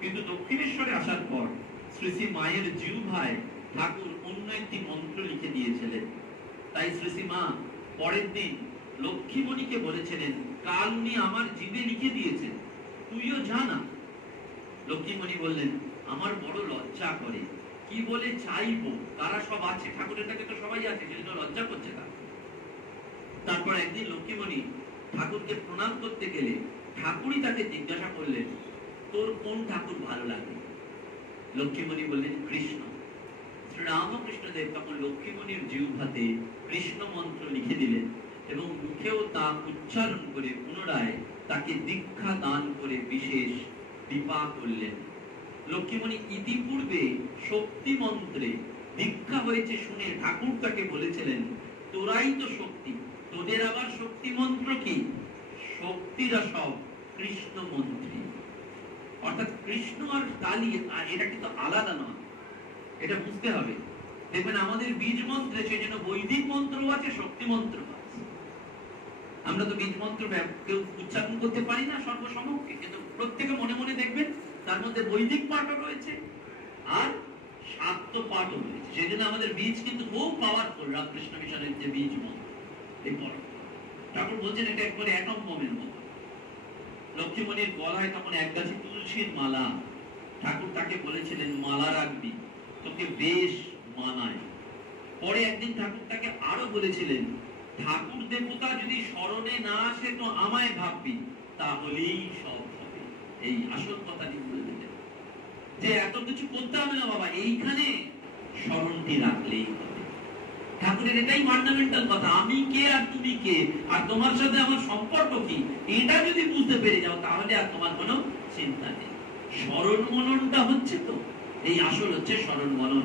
কিন্তু দক্ষিণেশ্বরে আসার পর শ্রীসী মায়ের জিহ্বায় ঠাকুর অন্য একটি মন্ত্র লিখে দিয়েছিলেন। তাই শ্রীসীমা পরের দিন লক্ষ্মীমণিকে বলেছিলেন, কাল উনি আমার জিভে লিখে দিয়েছেন, তুইও জানা। লক্ষ্মীমণি বললেন, আমার বড় লজ্জা করে, কি বলে চাইবো, তারা সব আছে, ঠাকুরের কাছে তো সবাই আছে, সেজন্য লজ্জা করছে না। তারপর একদিন লক্ষ্মীমণি ঠাকুরকে প্রণাম করতে গেলে ঠাকুরই তাকে জিজ্ঞাসা করলেন, তোর কোন ঠাকুর ভালো লাগে? লক্ষ্মীমণি বললেন, কৃষ্ণ। শ্রীরামকৃষ্ণদেব তখন লক্ষ্মীমণির জিহ্বাতে কৃষ্ণ মন্ত্র লিখে দিলেন এবং মুখেও তা উচ্চারণ করে পুনরায় তাকে দীক্ষা দান করে বিশেষ কৃপা করলেন। লক্ষ্মীমণি ইতিপূর্বে শক্তি মন্ত্রে দীক্ষা হয়েছে শুনে ঠাকুর তাকে বলেছিলেন, তোরাই তো শক্তি, তোদের আবার শক্তি মন্ত্র কি? শক্তিরা সব কৃষ্ণ মন্ত্রী, অর্থাৎ কৃষ্ণ আর কালী এটা কিন্তু আলাদা নয়, এটা বুঝতে হবে। দেখবেন আমাদের বীজ মন্ত্রে সেই জন্য বৈদিক মন্ত্র আছে, শক্তি মন্ত্র আছে। আমরা তো বীজ মন্ত্র কেউ উচ্চারণ করতে পারি না সর্বসমক্ষে, কিন্তু প্রত্যেকে মনে মনে দেখবেন তার মধ্যে বৈদিক পাঠও রয়েছে আর শাক্ত পাঠও রয়েছে। সেই জন্য আমাদের বীজ কিন্তু খুব পাওয়ারফুল। রামকৃষ্ণ মিশনের যে বীজ মন্ত্র, এই পড়ো ঠাকুর বলছেন এটা একবারে অ্যাটম বোমের মতো। লক্ষ্মীমণির গলায় তখন এক গাছি তুলসীর মালা, ঠাকুর তাকে বলেছিলেন মালা রাখবি, তোকে বেশ মানায়। পরে একদিন ঠাকুর তাকে আরো বলেছিলেন, ঠাকুর দেবতা যদি স্মরণে না আসে তো আমায় ভাববি, তাহলেই সব হবে। এই আসল কথাটি বলে দিলেন যে এত কিছু করতে হবে না বাবা, এইখানে স্মরণটি রাখলেই হবে। ঠাকুরের এটাই ফান্ডামেন্টাল কথা, আমি কে আর তুমি কে, আর তোমার সাথে আমার সম্পর্ক কি, এটা যদি বুঝতে পেরে যাও তাহলে আর তোমার কোনো চিন্তা নেই। স্মরণ মননটা হচ্ছে তো এই আসল হচ্ছে স্মরণ মনন।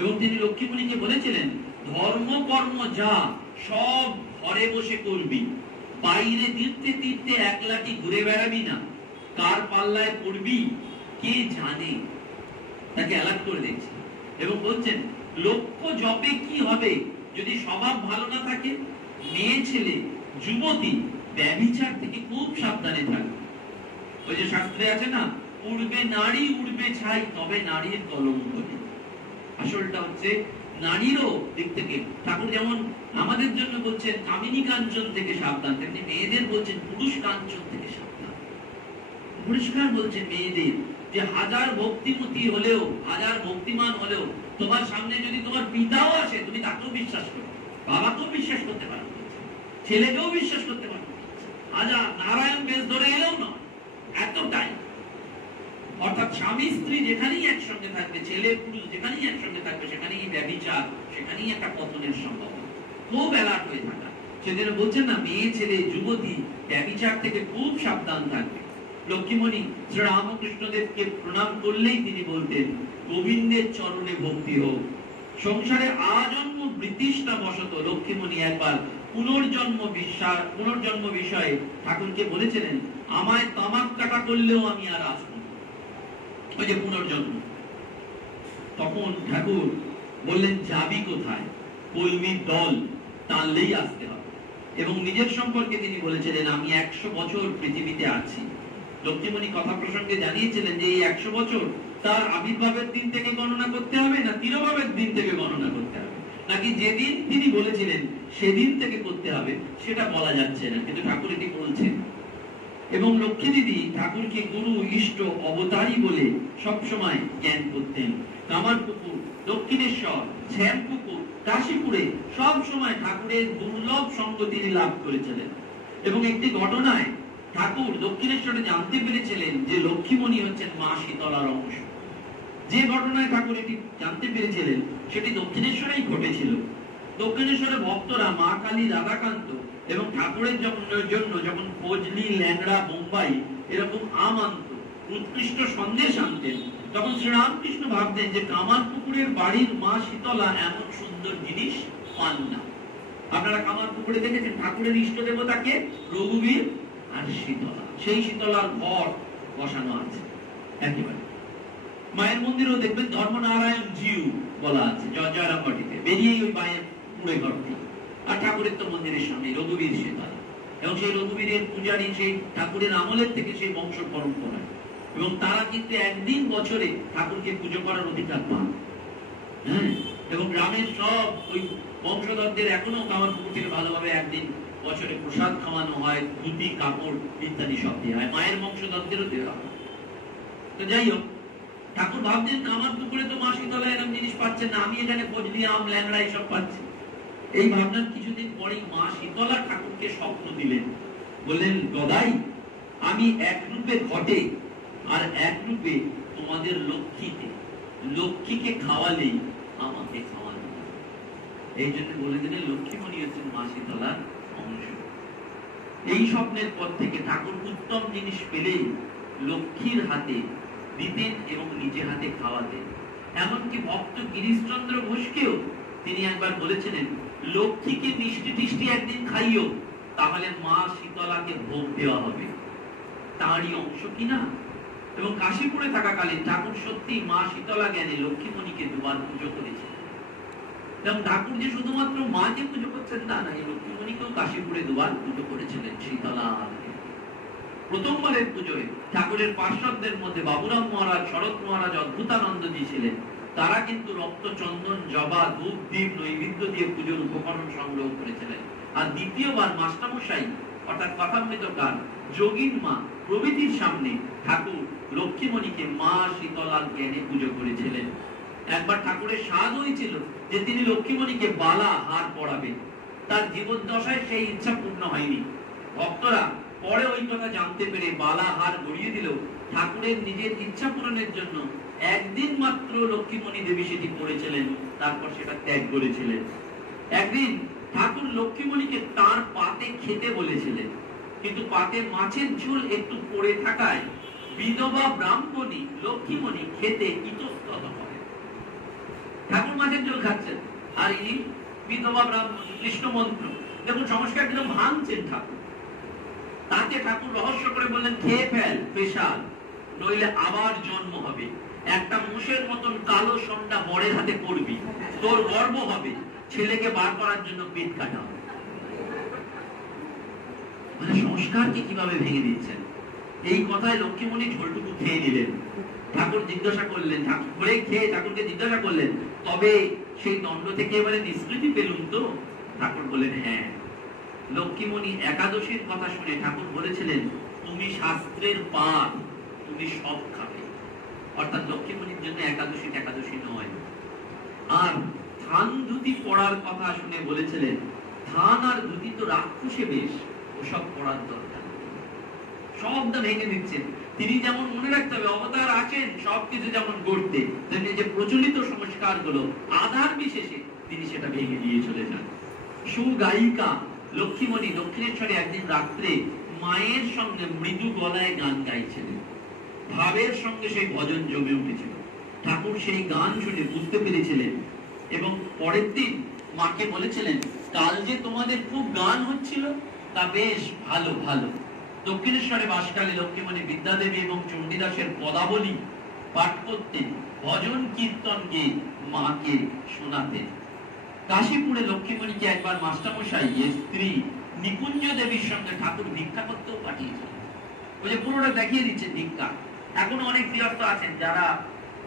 এবং তিনি লক্ষ্মীমণিকে বলেছিলেন, ধর্ম কর্ম যা সব ঘরে বসে করবি, বাইরে তীর্থে তীর্থে একলাটি ঘুরে বেড়াবি না, কার পাল্লায় পড়বি কে জানে। তাকে অ্যালার্ট করে দিচ্ছে এবং বলছেন লক্ষ্য জপে কি হবে যদি স্বভাব ভালো না থাকে, মেয়ে ছেলে যুবতী ব্যভিচার থেকে খুব সাবধানে থাকবে। ওই যে শাস্ত্রে আছে না, উড়বে নারী উড়বে ছাই, তবে নারীর কলঙ্ক নেই। আসলটা হচ্ছে নারীরও দিক থেকে ঠাকুর যেমন আমাদের জন্য বলছেন কামিনী কাঞ্চন থেকে সাবধান, তেমনি মেয়েদের বলছেন পুরুষ কাঞ্চন থেকে সাবধান। পরিষ্কার বলছেন মেয়েদের যে হাজার ভক্তিমতী হলেও, হাজার ভক্তিমান হলেও, তোমার সামনে যদি তোমার পিতাও আসে তুমি তাকেও বিশ্বাস করো, বাবাকেও বিশ্বাস করতে পারো, ছেলেকেও বিশ্বাস করতে পারো, হাজার নারায়ণ বেশ ধরে এলেও নয়, এতটাই। অর্থাৎ স্বামী স্ত্রী যেখানেই একসঙ্গে থাকবে, ছেলে পুরুষ যেখানেই একসঙ্গে থাকবে, সেখানেই ব্যভিচার, সেখানেই একটা পতনের সম্ভাবনা। খুব অ্যালার্ট হয়ে থাকা। সেদিন বলছেন না, মেয়ে ছেলে যুবতী ব্যভিচার থেকে খুব সাবধান থাকবে। লক্ষ্মীমণি শ্রী রামকৃষ্ণদেবকে প্রণাম করলেই তিনি বলতেন, গোবিন্দের চরণে ভক্তি হোক। সংসারে আজন্ম বৃত্তিষ্ঠা বশত লক্ষ্মীমণি একবার পুনর্জন্ম বিষয়ে ঠাকুরকে বলেছিলেন, আমায় তামাক কাটা করলেও আমি আর আসবো। ওই যে পুনর্জন্ম। তখন ঠাকুর বললেন, যাবি কোথায়, কলমির দল টানলেই আসতে হবে। এবং নিজের সম্পর্কে তিনি বলেছিলেন, আমি 100 বছর পৃথিবীতে আছি। লক্ষ্মীমণি কথা প্রসঙ্গে জানিয়েছিলেন যে এই 100 বছর তার আবির্ভাবের দিন থেকে গণনা করতে হবে না তিরোভাবের দিন থেকে গণনা করতে হবে, নাকি যেদিন তিনি বলেছিলেন সেদিন থেকে করতে হবে, সেটা বলা যাচ্ছে না, কিন্তু ঠাকুর এটি বলছেন। এবং লক্ষ্মী দিদি ঠাকুরকে গুরু ইষ্ট অবতারী বলে সবসময় জ্ঞান করতেন। কামারপুকুর, দক্ষিণেশ্বর, শ্যামপুকুর, কাশীপুরে সব সময় ঠাকুরের দুর্লভ সঙ্গ তিনি লাভ করেছিলেন। এবং একটি ঘটনায় ঠাকুর দক্ষিণেশ্বরে জানতে পেরেছিলেন যে লক্ষ্মীমণি হচ্ছেন মা শীতলার অংশ। যে ঘটনায় ঠাকুর এটি জানতে পেরেছিলেন সেটি দক্ষিণেশ্বরেই ঘটেছিল। দক্ষিণেশ্বরে ভক্তরা মা কালী, রাধাকান্ত এবং ঠাকুরের জন্য যখন ফজলি, ল্যাংড়া, বোম্বাই এরকম আম আনত, উৎকৃষ্ট সন্দেশ আনতেন, তখন শ্রীরামকৃষ্ণ ভাবতেন যে কামারপুকুরের বাড়ির মা শীতলা এমন সুন্দর জিনিস পান না। আপনারা কামারপুকুরে দেখেছেন ঠাকুরের ইষ্ট দেবতাকে রঘুবীর আর শীতলা, সেই শীতলার ঘর বসানো আছে একেবারে। মায়ের মন্দিরেও দেখবেন ধর্মনারায়ণ জিউ বলা আছে জয়রামবাটিতে, বেরিয়েই ওই মায়ের পুড়ে ঘরটি। আর ঠাকুরের তো মন্দিরের সামনে রঘুবীর শীতলা, এবং সেই রঘুবীরের পূজারী সেই ঠাকুরের আমলের থেকে সেই বংশ পরম্পরা, এবং তারা কিন্তু একদিন বছরে ঠাকুরকে পুজো করার অধিকার পান। হ্যাঁ, এবং গ্রামের সব ওই বংশধরদের এখনো কামারপুকুর থেকে ভালোভাবে একদিন বছরে প্রসাদ খাওয়ানো হয়, ধুতি, কাপড় ইত্যাদি সব দেওয়া হয়, মায়ের বংশধরদেরও দেওয়া হয়। তো যাই হোক, ঠাকুর ভাবতেন কামারপুকুরে তো মা শীতলা এরকম জিনিস পাচ্ছেন না, আমি এখানে ফজলি, আম, ল্যাংড়া এইসব পাচ্ছি। এই ভাবনার কিছুদিন পরেই মা শীতলা ঠাকুরকে স্বপ্ন দিলেন, বললেন, গদাই, আমি এক রূপে ঘটে আর এক রূপে তোমাদের লক্ষ্মীতে, লক্ষ্মীকে খাওয়ালেই আমাকে খাওয়ানো। এই জন্য বলে দিলেন লক্ষ্মীমণি হচ্ছেন মা শীতলার অংশ। এই স্বপ্নের পর থেকে ঠাকুর উত্তম জিনিস পেলে লক্ষ্মীর হাতে দিতেন এবং নিজে হাতে খাওয়াতেন। এমনকি ভক্ত গিরিশচন্দ্র ঘোষকেও তিনি একবার বলেছিলেন, লক্ষ্মীকে মিষ্টি টিষ্টি একদিন খাইও, তাহলে মা শীতলাকে ভোগ দেওয়া হবে। তারই অংশ কিনা। এবং কাশীপুরে থাকাকালীন ঠাকুর সত্যি মা শীতলা জ্ঞানে লক্ষ্মীমণিকে দুবার পুজো করেছিলেন। এবং ঠাকুর যে শুধুমাত্র মাকে পুজো করছেন তা না, এই লক্ষ্মীমণিকেও কাশীপুরে দুবার পুজো করেছিলেন শীতলা। প্রথমবারের পুজোয় ঠাকুরের পার্শ্বদের মধ্যে বাবুরাম মহারাজ, শরৎ মহারাজ, অদ্ভুতানন্দজি ছিলেন। তারা কিন্তু রক্ত, চন্দন, জবা, ধূপ, দীপ, নৈবেদ্য দিয়ে পুজোর উপকরণ সংগ্রহ করেছিলেন। আর দ্বিতীয়বার মাস্টারমশাই অর্থাৎ কথামৃতকার, যোগীন মা প্রভৃতির সামনে ঠাকুর লক্ষ্মীমণিকে মা শীতলার জ্ঞানে পুজো করেছিলেন। একবার ঠাকুরের স্বাদ হয়েছিল যে তিনি লক্ষ্মীমণিকে বালা হার পরাবেন। তার জীবদ্দশায় সেই ইচ্ছা পূর্ণ হয়নি। ভক্তরা পরে ওই কথা জানতে পেরে বালা হার গড়িয়ে দিল। ঠাকুরের নিজের ইচ্ছা পূরণের জন্য একদিন মাত্র লক্ষ্মীমণি দেবী সেটি পড়েছিলেন, তারপর সেটা ত্যাগ করেছিলেন। একদিন ঠাকুর লক্ষ্মীমণিকে তার পাতে খেতে বলেছিলেন, কিন্তু পাতে মাছের ঝোল একটু পড়ে থাকায় বিধবা ব্রাহ্মণী লক্ষ্মীমণি খেতে ইতস্তত করেন। ঠাকুর মাছের ঝোল খাচ্ছেন আর ইনি বিধবা ব্রাহ্মণী, কৃষ্ণ মন্ত্র। দেখুন সংস্কার কিন্তু ভাঙছেন ঠাকুর। তাকে ঠাকুর রহস্য করে বললেন, খেয়ে ফেল পেশাল, নইলে আবার জন্ম হবে। একটা মুষের মতন কালো সন্ডা বড়ের হাতে পড়বি, তোর গর্ব হবে, ছেলেকে বার করার জন্য পেট কাটা হবে। মানে সংস্কারকে কিভাবে ভেঙে দিচ্ছেন। এই কথায় লক্ষ্মীমণি ঝোলটুকু খেয়ে নিলেন। ঠাকুর জিজ্ঞাসা করলেন, ঠাকুরে খেয়ে ঠাকুরকে জিজ্ঞাসা করলেন, তবে সেই দণ্ড থেকে এবারে নিষ্কৃতি পেলুন তো? ঠাকুর বললেন, হ্যাঁ। লক্ষ্মীমণি একাদশীর কথা শুনে ঠাকুর বলেছিলেন, তুমি শাস্ত্রের পাঠ, তুমি সব খাবে। অর্থাৎ লক্ষ্মীমণির জন্য একাদশী একাদশী নয়। আর থান ধুতি পড়ার কথা শুনে বলেছিলেন, থান আর ধুতি তো রাক্ষসে বেশ, ওসব পড়ার দরকার। সবটা ভেঙে দিচ্ছেন। তিনি যেমন মনে রাখতে হবে অবতার আছেন সবকিছু যেমন গড়তে, তেমনি যে প্রচলিত সংস্কার গুলো আধার বিশেষে তিনি সেটা ভেঙে দিয়ে চলে যান। সুগায়িকা লক্ষ্মীমণি দক্ষিণেশ্বরে একদিন রাত্রে মায়ের সঙ্গে মৃদু গলায় গান গাইছিলেন। ভাবের সঙ্গে সেই ভজন জমে উঠেছিল। ঠাকুর সেই গান শুনে বুঝতে পেরেছিলেন এবং পরের দিন মাকে বলেছিলেন, কাল যে তোমাদের খুব গান হচ্ছিল তা বেশ ভালো ভালো। দক্ষিণেশ্বরে বাসকালে লক্ষ্মীমণি বিদ্যাদেবী এবং চণ্ডীদাসের পদাবলী পাঠ করতেন, ভজন কীর্তন গেয়ে মাকে শোনাতেন। কাশীপুরে লক্ষ্মীমণিকে একবার মাস্টারমশাই স্ত্রী নিকুঞ্জ দেবীর সঙ্গে ঠাকুর ভিক্ষা করতেও পাঠিয়েছেন। ওই যে পুরোটা দেখিয়ে দিচ্ছে ভিক্ষা। এখনো অনেক গৃহস্থ আছেন যারা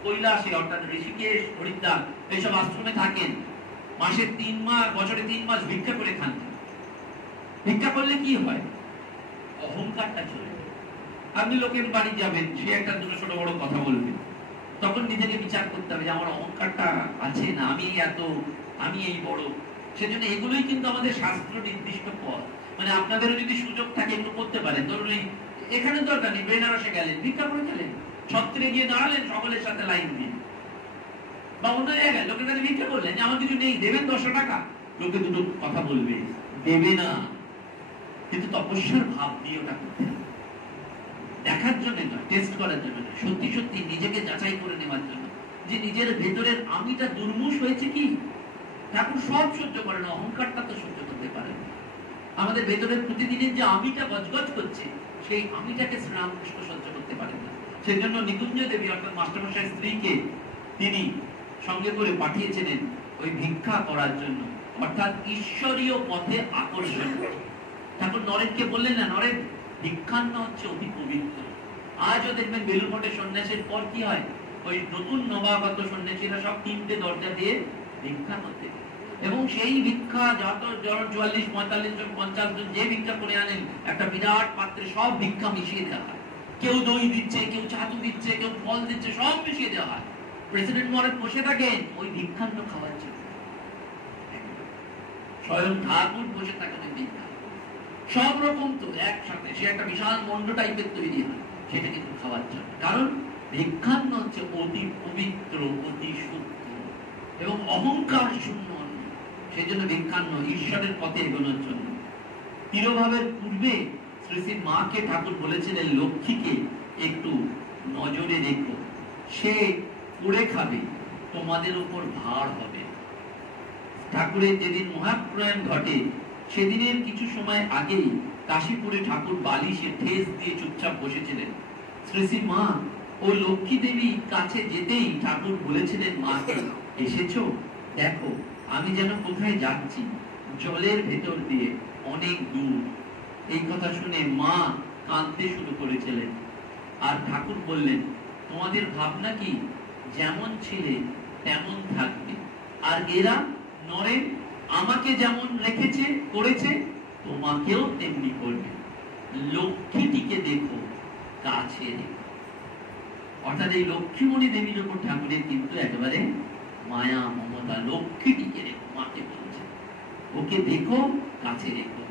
কৈলাসে অর্থাৎ ঋষিকেশ, হরিদ্বার এইসব আশ্রমে থাকেন, মাসে 3 মাস, বছরে 3 মাস ভিক্ষা করে খান। ভিক্ষা করলে কি হয়? অহংকারটা চলে যায়। আপনি লোকের বাড়ি যাবেন, সে একটা দুটো ছোট বড় কথা বলবে, তখন নিজেকে বিচার করতে হবে যে আমার অহংকারটা আছে না, আমি এই বড়। সেজন্য এগুলোই কিন্তু আমাদের শাস্ত্র নির্দিষ্ট পথ। মানে আপনাদেরও যদি সুযোগ থাকে একটু করতে পারেন। ধরুন এখানে দরকার নেই, বেনারসে গেলেন, ভিক্ষা করে গেলেন, ছত্রে গিয়ে দাঁড়ালেন সকলের সাথে লাইন দিয়ে, বা অন্য জায়গায় লোকের কাছে ভিক্ষা করলেন যে আমার কিছু নেই, দেবেন 100 টাকা। লোকে দুটো কথা বলবে, দেবে না, কিন্তু তপস্যার ভাব দিয়ে ওটা করতে হবে। দেখার জন্য নয়, টেস্ট করার জন্য নয়, সত্যি সত্যি নিজেকে যাচাই করে নেওয়ার জন্য যে নিজের ভেতরের আমিটা দুর্মুষ হয়েছে কি। ঠাকুর সব সহ্য করেন, অহংকারটা তো সহ্য করতে পারেন। আমাদের ভেতরের প্রতিদিনের যে আমিটা গজগজ করছে, সেই আমিটাকে শ্রীরামকৃষ্ণ সহ্য করতে পারেন না। সেই জন্য নিকুঞ্জ দেবী অর্থাৎ মাস্টারমশাই স্ত্রীকে তিনি সঙ্গে করে পাঠিয়েছিলেন ওই ভিক্ষা করার জন্য, অর্থাৎ ঈশ্বরীয় পথে আকর্ষণ। ঠাকুর নরেনকে বললেন না, নরেন ভিক্ষান্ন হচ্ছে অতি পবিত্র। আজও দেখবেন বেলুড় মঠে সন্ন্যাসের পর কি হয়, ওই নতুন নবাগত সন্ন্যাসীরা সব 3টে দরজা দিয়ে ভিক্ষা করতে, এবং সেই ভিক্ষা যত জন 44, 45 জন, 50 জন যে ভিক্ষা করে আনেন, একটা বিরাট পাত্রে সব ভিক্ষা মিশিয়ে দেওয়া হয়। কেউ দই দিচ্ছে, কেউ ছাতু দিচ্ছে, কেউ ফল দিচ্ছে, সব মিশিয়ে দেওয়া হয়। প্রেসিডেন্ট মহারাজ বসে থাকেন ওই ভিক্ষান্ন খাওয়ার জন্য, স্বয়ং ঠাকুর বসে থাকেন ওই ভিক্ষা। সব রকম তো একসাথে সে একটা বিশাল মন্ড টাইপের তৈরি হয়, সেটা কিন্তু খাওয়ার জন্য। কারণ ভিক্ষান্ন হচ্ছে অতি পবিত্র, অতি শুদ্ধ এবং অহংকার শূন্য। সেই জন্য ভিক্ষান্ন ঈশ্বরের পথে এগোনোর জন্য। তিরোভাবের পূর্বে শ্রী শ্রী মাকে ঠাকুর বলেছিলেন, লক্ষ্মীকে একটু নজরে রেখো, সে করে খাবে, তোমাদের উপর ভার হবে। ঠাকুরের যেদিন মহাপ্রয়াণ ঘটে সেদিনের কিছু সময় আগেই কাশীপুরে ঠাকুর বালিশে ঠেস দিয়ে চুপচাপ বসেছিলেন। শ্রী শ্রী মা ও লক্ষ্মী দেবী কাছে যেতেই ঠাকুর বলেছিলেন, মাকে, এসেছো? দেখো আমি যেন কোথায় যাচ্ছি, জলের ভেতর দিয়ে, অনেক দূর। এই কথা শুনে মা কাঁদতে শুরু করেছিলেন। আর ঠাকুর বললেন, তোমাদের ভাবনা কি? যেমন ছিলে তেমন থাকবে, আর এরা নরেন আমাকে যেমন রেখেছে করেছে তোমাকেও তেমনি করবে। লক্ষ্মীটিকে দেখো, কাছে রেখো। অর্থাৎ এই লক্ষ্মীমণি দেবী যখন ঠাকুরের কিন্তু একেবারে মায়া মমতা, লক্ষ্মীটিকে রেখো, মাকে বলছে, ওকে দেখো, কাছে রেখো।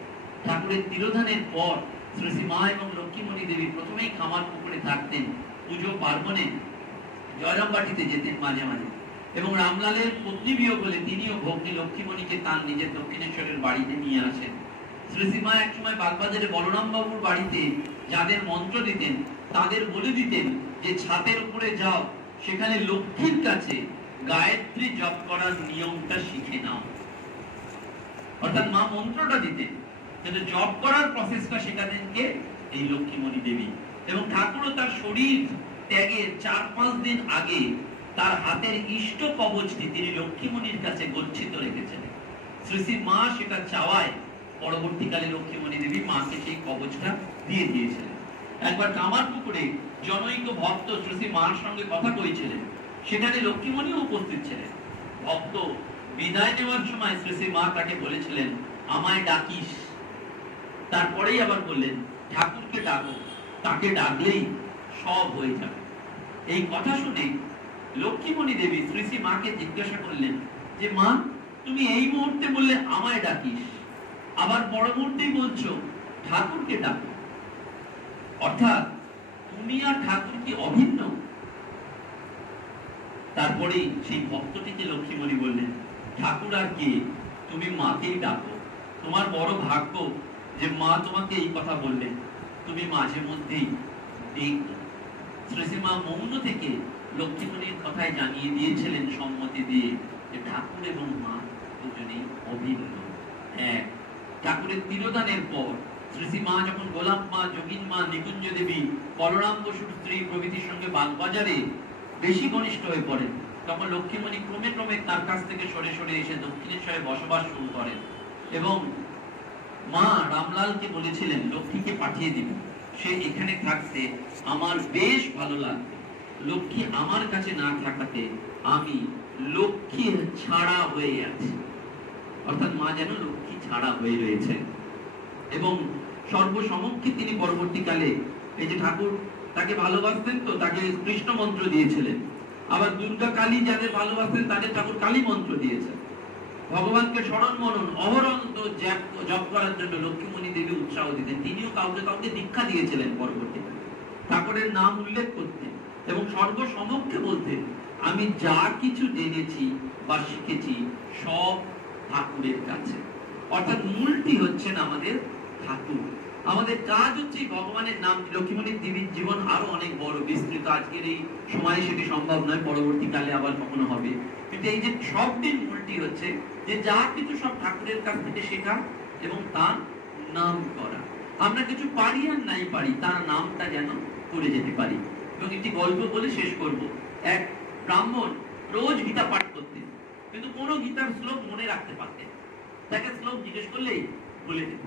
ঠাকুরের তিরোধানের পর শ্রী শ্রী মা এবং লক্ষ্মীমণি দেবী প্রথমেই খামার পুকুরে থাকতেন। পুজো পার্বণে জয়রামবাটিতে যেতেন মাঝে মাঝে, এবং রামলালের পত্নী বিয়োগ হলে তিনিও ভগ্নী লক্ষ্মীমণিকে তার নিজের দক্ষিণেশ্বরের বাড়িতে নিয়ে আসেন। শ্রী শ্রী মা একসময় বাগবাজারে বলরাম বাবুর বাড়িতে যাদের মন্ত্র দিতেন তাদের বলে দিতেন যে ছাদের উপরে যাও, সেখানে লক্ষ্মীর কাছে গায়ত্রী জপ করার নিয়মটা শিখে নাও। অর্থাৎ মা মন্ত্রটা দিতেন, কিন্তু জপ করার প্রসেসটা শেখাতেন কে? এই লক্ষ্মীমণি দেবী। এবং ঠাকুরও তার শরীর ত্যাগের 4-5 দিন আগে তার হাতের ইষ্ট কবচটি তিনি লক্ষ্মীমণির কাছে গচ্ছিত রেখেছিলেন। শ্রী শ্রী মা সেটা চাওয়ায় পরবর্তীকালে লক্ষ্মীমণি দেবী মাকে সেই কবচটা দিয়ে দিয়েছিলেন। একবার কামারপুকুরে জনৈক ভক্ত শ্রী শ্রী মার সঙ্গে কথা কইছিলেন, সেখানে লক্ষ্মীমণিও উপস্থিত ছিলেন। ভক্ত বিদায় নেওয়ার সময় শ্রী শ্রী মা তাকে বলেছিলেন, আমায় ডাকিস। তারপরেই আবার বললেন, ঠাকুরকে ডাকো, তাকে ডাকলেই সব হয়ে যাবে। এই কথা শুনে লক্ষ্মীমণি দেবী শ্রী শ্রী মাকে জিজ্ঞাসা করলেন যে, মা তুমি এই মুহূর্তে বললে আমায় ডাকিস, আবার পর মুহূর্তেই বলছো ঠাকুরকে ডাকো, অর্থাৎ তুমি আর ঠাকুর কি অভিন্ন? তারপরেই সেই ভক্তটিকে লক্ষ্মীমণি বললেন, ঠাকুর আর কে, তুমি মাকেই ডাকো। তোমার বড় ভাগ্য যে মা তোমাকে এই কথা বললেন, তুমি মাঝে মধ্যেই দেখো। শ্রী শ্রী মা মৌন থেকে লক্ষ্মীমণির কথায় জানিয়ে দিয়েছিলেন সম্মতি দিয়ে যে ঠাকুর এবং মা দুজনেই অভিন্ন এক। ঠাকুরের তিরোধানের পর শ্রী শ্রী মা যখন গোলাপ মা, যোগিন মা, নিকুঞ্জ দেবী, বলরাম বসুর স্ত্রী প্রভৃতির সঙ্গে বাগবাজারে বেশি ঘনিষ্ঠ হয়ে পড়েন, তখন লক্ষ্মীমণি ক্রমে ক্রমে তার কাছ থেকে সরে সরে এসে দক্ষিণেশ্বরে বসবাস শুরু করেন। এবং মা রামলালকে বলেছিলেন লক্ষ্মীকে পাঠিয়ে দিবেন, সে এখানে থাকতে আমার বেশ ভালো লাগবে। লক্ষ্মী আমার কাছে না থাকাতে আমি লক্ষ্মীর ছাড়া হয়ে আছি। অর্থাৎ মা যেন লক্ষ্মী ছাড়া হয়ে রয়েছে। এবং সর্বসমক্ষে তিনি পরবর্তীকালে এই যে ঠাকুর তাকে ভালোবাসতেন, তো তাকে কৃষ্ণ মন্ত্র দিয়েছিলেন। আবার দুর্গা কালী যাদের ভালোবাসতেন তাদের ঠাকুর কালী মন্ত্র দিয়েছেন। ভগবানকে স্মরণ মনন অহরন্ত জপ করার জন্য লক্ষ্মীমণি দেবী উৎসাহ দিতেন। তিনিও কাউকে কাউকে দীক্ষা দিয়েছিলেন পরবর্তীকালে। ঠাকুরের নাম উল্লেখ করতেন এবং সর্বসমক্ষে বলতেন, আমি যা কিছু জেনেছি বা শিখেছি সব ঠাকুরের কাছে। অর্থাৎ মূলটি হচ্ছেন আমাদের ঠাকুর। আমাদের কাজ হচ্ছে ভগবানের নাম। লক্ষ্মীমণি দেবীর জীবন আরো অনেক বড় বিস্তৃত, আজকের এই সময়ে সেটি সম্ভব নয়, পরবর্তীকালে আবার কখনো হবে। কিন্তু এই যে সব দিন মূলটি হচ্ছে যে যা কিছু সব ঠাকুরের কাছ থেকে শেখা এবং তার নাম করা। আমরা কিছু পারি আর নাই পারি, তার নামটা যেন করে যেতে পারি। এবং একটি গল্প বলে শেষ করব। এক ব্রাহ্মণ রোজ গীতা পাঠ করতেন, কিন্তু কোনো গীতার শ্লোক মনে রাখতে পারতেন। তাকে শ্লোক জিজ্ঞেস করলেই বলে দিত।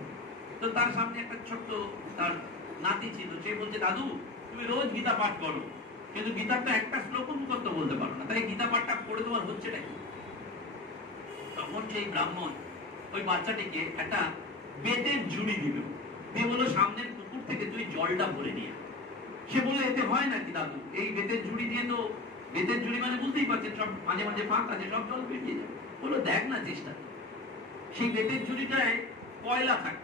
তো তার সামনে একটা ছোট্ট তার নাতি ছিল, সে বলছে, দাদু তুমি রোজ গীতা পাঠ করো, কিন্তু গীতাটা একটা শ্লোক মুখস্থ বলতে পারো না, তাই গীতা পাঠটা পড়ে তোমার হচ্ছে নাকি? তখন সেই ব্রাহ্মণ ওই বাচ্চাটিকে একটা বেতের ঝুড়ি দিল, দিয়ে বললো সামনের পুকুর থেকে তুই জলটা ভরে নিয়ে। সে বললো এতে হয় নাকি দাদু, এই বেতের ঝুড়ি দিয়ে তো, বেতের ঝুড়ি মানে বুঝতেই পারছেন সব মাঝে মাঝে ফাঁক আছে, সব জল বেরিয়ে যাবে। বললো দেখ না চেষ্টা। সেই বেতের ঝুড়িটায় কয়লা থাকে,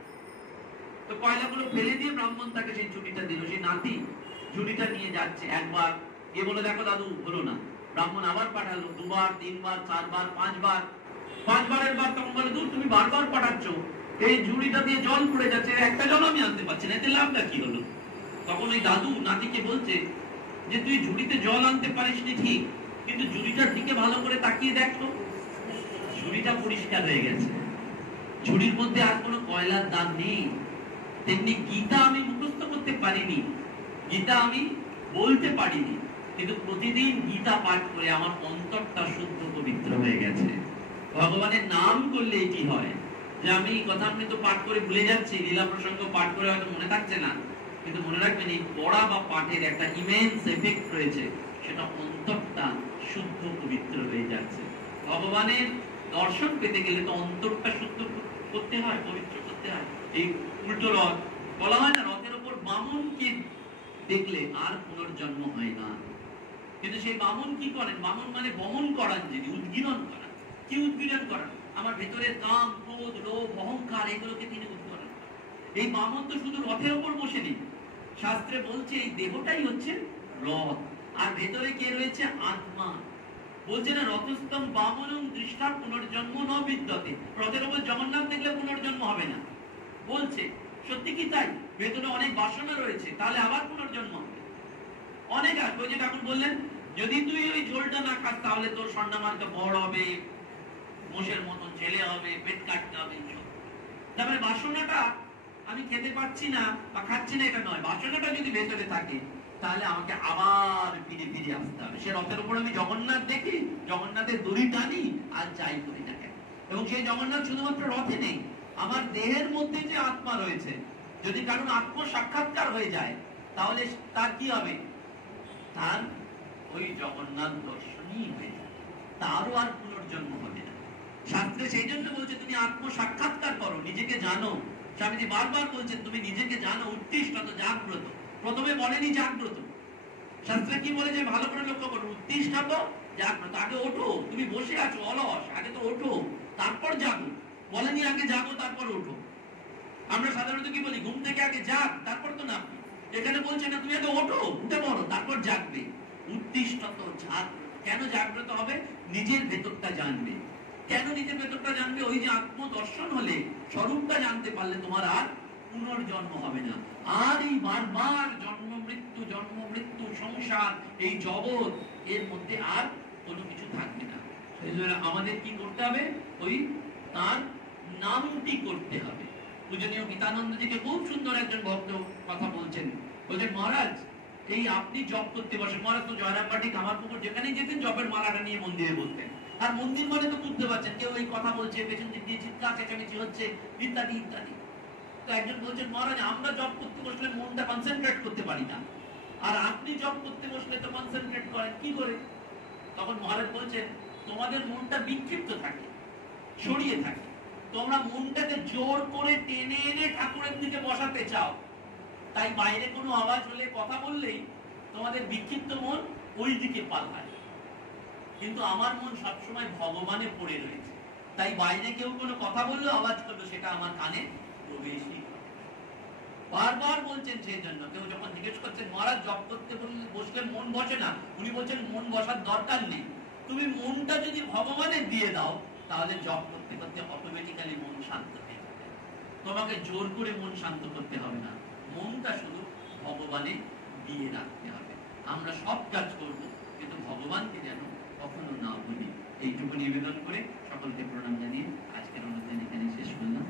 তো কয়লাগুলো ফেলে দিয়ে ব্রাহ্মণ তাকে সেই ঝুড়িটা দিল। সেই নাতি ঝুড়িটা নিয়ে যাচ্ছে, একবার গিয়ে বলে দেখো দাদু হলো না। ব্রাহ্মণ আবার পাঠালো, 2 বার 3 বার 4 বার 5 বার। 5 বারের বার তখন বলে, দূর তুমি বারবার পাঠাচ্ছ, এই ঝুড়িটা দিয়ে জল পড়ে যাচ্ছে, একটা জল আমি আনতে পারছি না, এতে লাভটা কি হলো? তখন ওই দাদু নাতিকে বলছে যে তুই ঝুড়িতে জল আনতে পারিসনি ঠিক, কিন্তু ঝুড়িটার দিকে ভালো করে তাকিয়ে দেখো, ঝুড়িটা পরিষ্কার হয়ে গেছে, ঝুড়ির মধ্যে আর কোনো কয়লার দাগ নেই। তেমনি গীতা আমি মুখস্থ করতে পারিনি, গীতা আমি বলতে পারিনি, কিন্তু প্রতিদিন গীতা পাঠ করে আমার অন্তরটা শুদ্ধ পবিত্র হয়ে গেছে। ভগবানের নাম করলে এটি হয় যে আমি কথামৃত পাঠ করে ভুলে যাচ্ছি, লীলা প্রসঙ্গ পাঠ করে হয়তো মনে থাকছে না, কিন্তু মনে রাখবেন এই পড়া বা পাঠের একটা ইমেন্স এফেক্ট রয়েছে, সেটা অন্তরটা শুদ্ধ পবিত্র হয়ে যাচ্ছে। ভগবানের দর্শন পেতে গেলে তো অন্তরটা শুদ্ধ করতে হয়, পবিত্র করতে হয়। এই উল্টো রথ বলা হয় না, রথের উপর বামনকে দেখলে আর পুনর্জন্ম হয় না, কিন্তু সেই বামন কি করেন? বামন মানে বমন করান, যিনি উদ্গীরণ করান। কি উদ্গীরণ করান? আমার ভেতরের কাম, ক্রোধ, লোভ, অহংকার, এগুলোকে তিনি উদ্গীরণ করেন। এই বামন তো শুধু রথের উপর বসে নেই, শাস্ত্রে বলছে এই দেহটাই হচ্ছে রথ, আর ভেতরে কে রয়েছে? আত্মা। বলছে না, রথস্থম বামনং দৃষ্টা পুনর্জন্ম ন বিদ্যতে। রথের উপর জগন্নাথ দেখলে পুনর্জন্ম হবে না, বলছে। সত্যি কি তাই? ভেতরে অনেক বাসনা রয়েছে, তাহলে আবার পুনর্জন্ম হবে, অনেক আসবে। ওই যে ঠাকুর বললেন, যদি তুই ওই ঝোলটা না খাস তাহলে তোর সন্ডামার্কা বড় হবে, মোষের মতন ছেলে হবে, পেট কাটতে হবে। তারপরে বাসনাটা আমি খেতে পাচ্ছি না বা খাচ্ছি না এটা নয়, বাসনাটা যদি ভেতরে থাকে তাহলে আমাকে আবার ফিরে ফিরে আসতে হবে। সে রথের উপর আমি জগন্নাথ দেখি, জগন্নাথের দড়ি টানি আর যাই করি না কেন। এবং সেই জগন্নাথ শুধুমাত্র রথে নেই, আমার দেহের মধ্যে যে আত্মা রয়েছে, যদি কারণ আত্ম সাক্ষাৎকার হয়ে যায় তাহলে তার কি হবে? তার ওই জগন্নাথ দর্শনই হয়ে যায়, তারও আর পুনর্জন্ম হবে না। শাস্ত্রে সেই জন্য বলছে তুমি আত্ম সাক্ষাৎকার করো, নিজেকে জানো। স্বামীজি বারবার বলছেন তুমি নিজেকে জানো, উত্তিষ্ঠত জাগ্রত। প্রথমে বলেনি জাগ্রত, শাস্ত্রে কি বলেছে ভালো করে লক্ষ্য করো, উত্তিষ্ঠত জাগ্রত। আগে ওঠো, তুমি বসে আছো অলস, আগে তো ওঠো তারপর জাগো। বলেনি আগে জাগো তারপর ওঠো। আমরা সাধারণত কি বলি, ঘুম থেকে আগে জাগ তারপর তো না। এখানে বলছে না, তুমি আগে ওঠো, উঠে পড়ো তারপর জাগবে। উত্তিষ্ঠত জাগ্রত। কেন জাগ্রত হবে? নিজের ভেতরটা জানবে। কেন নিজের ভেতরটা জানবে? ওই যে আত্মদর্শন হলে, স্বরূপটা জানতে পারলে তোমার আর পুনর্জন্ম হবে না। আর এই বারবার জন্ম মৃত্যু সংসার, এই জগৎ, এর মধ্যে আর কোনো কিছু থাকবে না। সেই জন্য আমাদের কি করতে হবে? ওই তার নামটি করতে হবে। পূজনীয় গীতানন্দজিকে খুব সুন্দর একজন ভক্ত কথা বলছেন, বলছেন মহারাজ এই আপনি জপ করতে বসেন। মহারাজ তো জয়রামবাটি, কামারপুকুর যেখানেই যেতেন জপের মালাটা নিয়ে মন্দিরে বলতেন। আর মন্দির মানে তো বুঝতে পারছেন, কেউ এই কথা বলছে, পেছন দিক দিয়ে চিৎকার চেঁচামেচি হচ্ছে, ইত্যাদি ইত্যাদি। তো একজন বলছেন মহারাজ আমরা জপ করতে বসলে মনটা কনসেন্ট্রেট করতে পারি না, আর আপনি জপ করতে বসলে তো কনসেন্ট্রেট করেন কি করে? তখন মহারাজ বলছেন তোমাদের মনটা বিক্ষিপ্ত থাকে, ছড়িয়ে থাকে, তোমরা মনটাকে জোর করে টেনে এনে ঠাকুরের দিকে বসাতে চাও, তাই বাইরে কোনো আওয়াজ হলে, কথা বললেই তোমাদের বিক্ষিপ্ত মন ওই দিকে পাল্টায়। কিন্তু আমার মন সবসময় ভগবানে পড়ে রয়েছে, তাই বাইরে কেউ কোনো কথা বললো, আওয়াজ করলো, সেটা আমার কানে প্রবেশই করে। বারবার বলছেন সেই জন্য। কেউ যখন জিজ্ঞেস করছেন মহারাজ জপ করতে বসলে মন বসে না, উনি বলছেন মন বসার দরকার নেই, তুমি মনটা যদি ভগবানের দিয়ে দাও তাহলে জপ করতে করতে অটোমেটিক্যালি মন শান্ত হয়ে যাবে। তোমাকে জোর করে মন শান্ত করতে হবে না, মনটা শুধু ভগবানে দিয়ে রাখতে হবে। আমরা সব কাজ করব, কিন্তু ভগবানকে যেন কখনো না ভুলি। এইটুকু নিবেদন করে সকলকে প্রণাম জানিয়ে আজকের অনুষ্ঠান এখানে শেষ করলাম।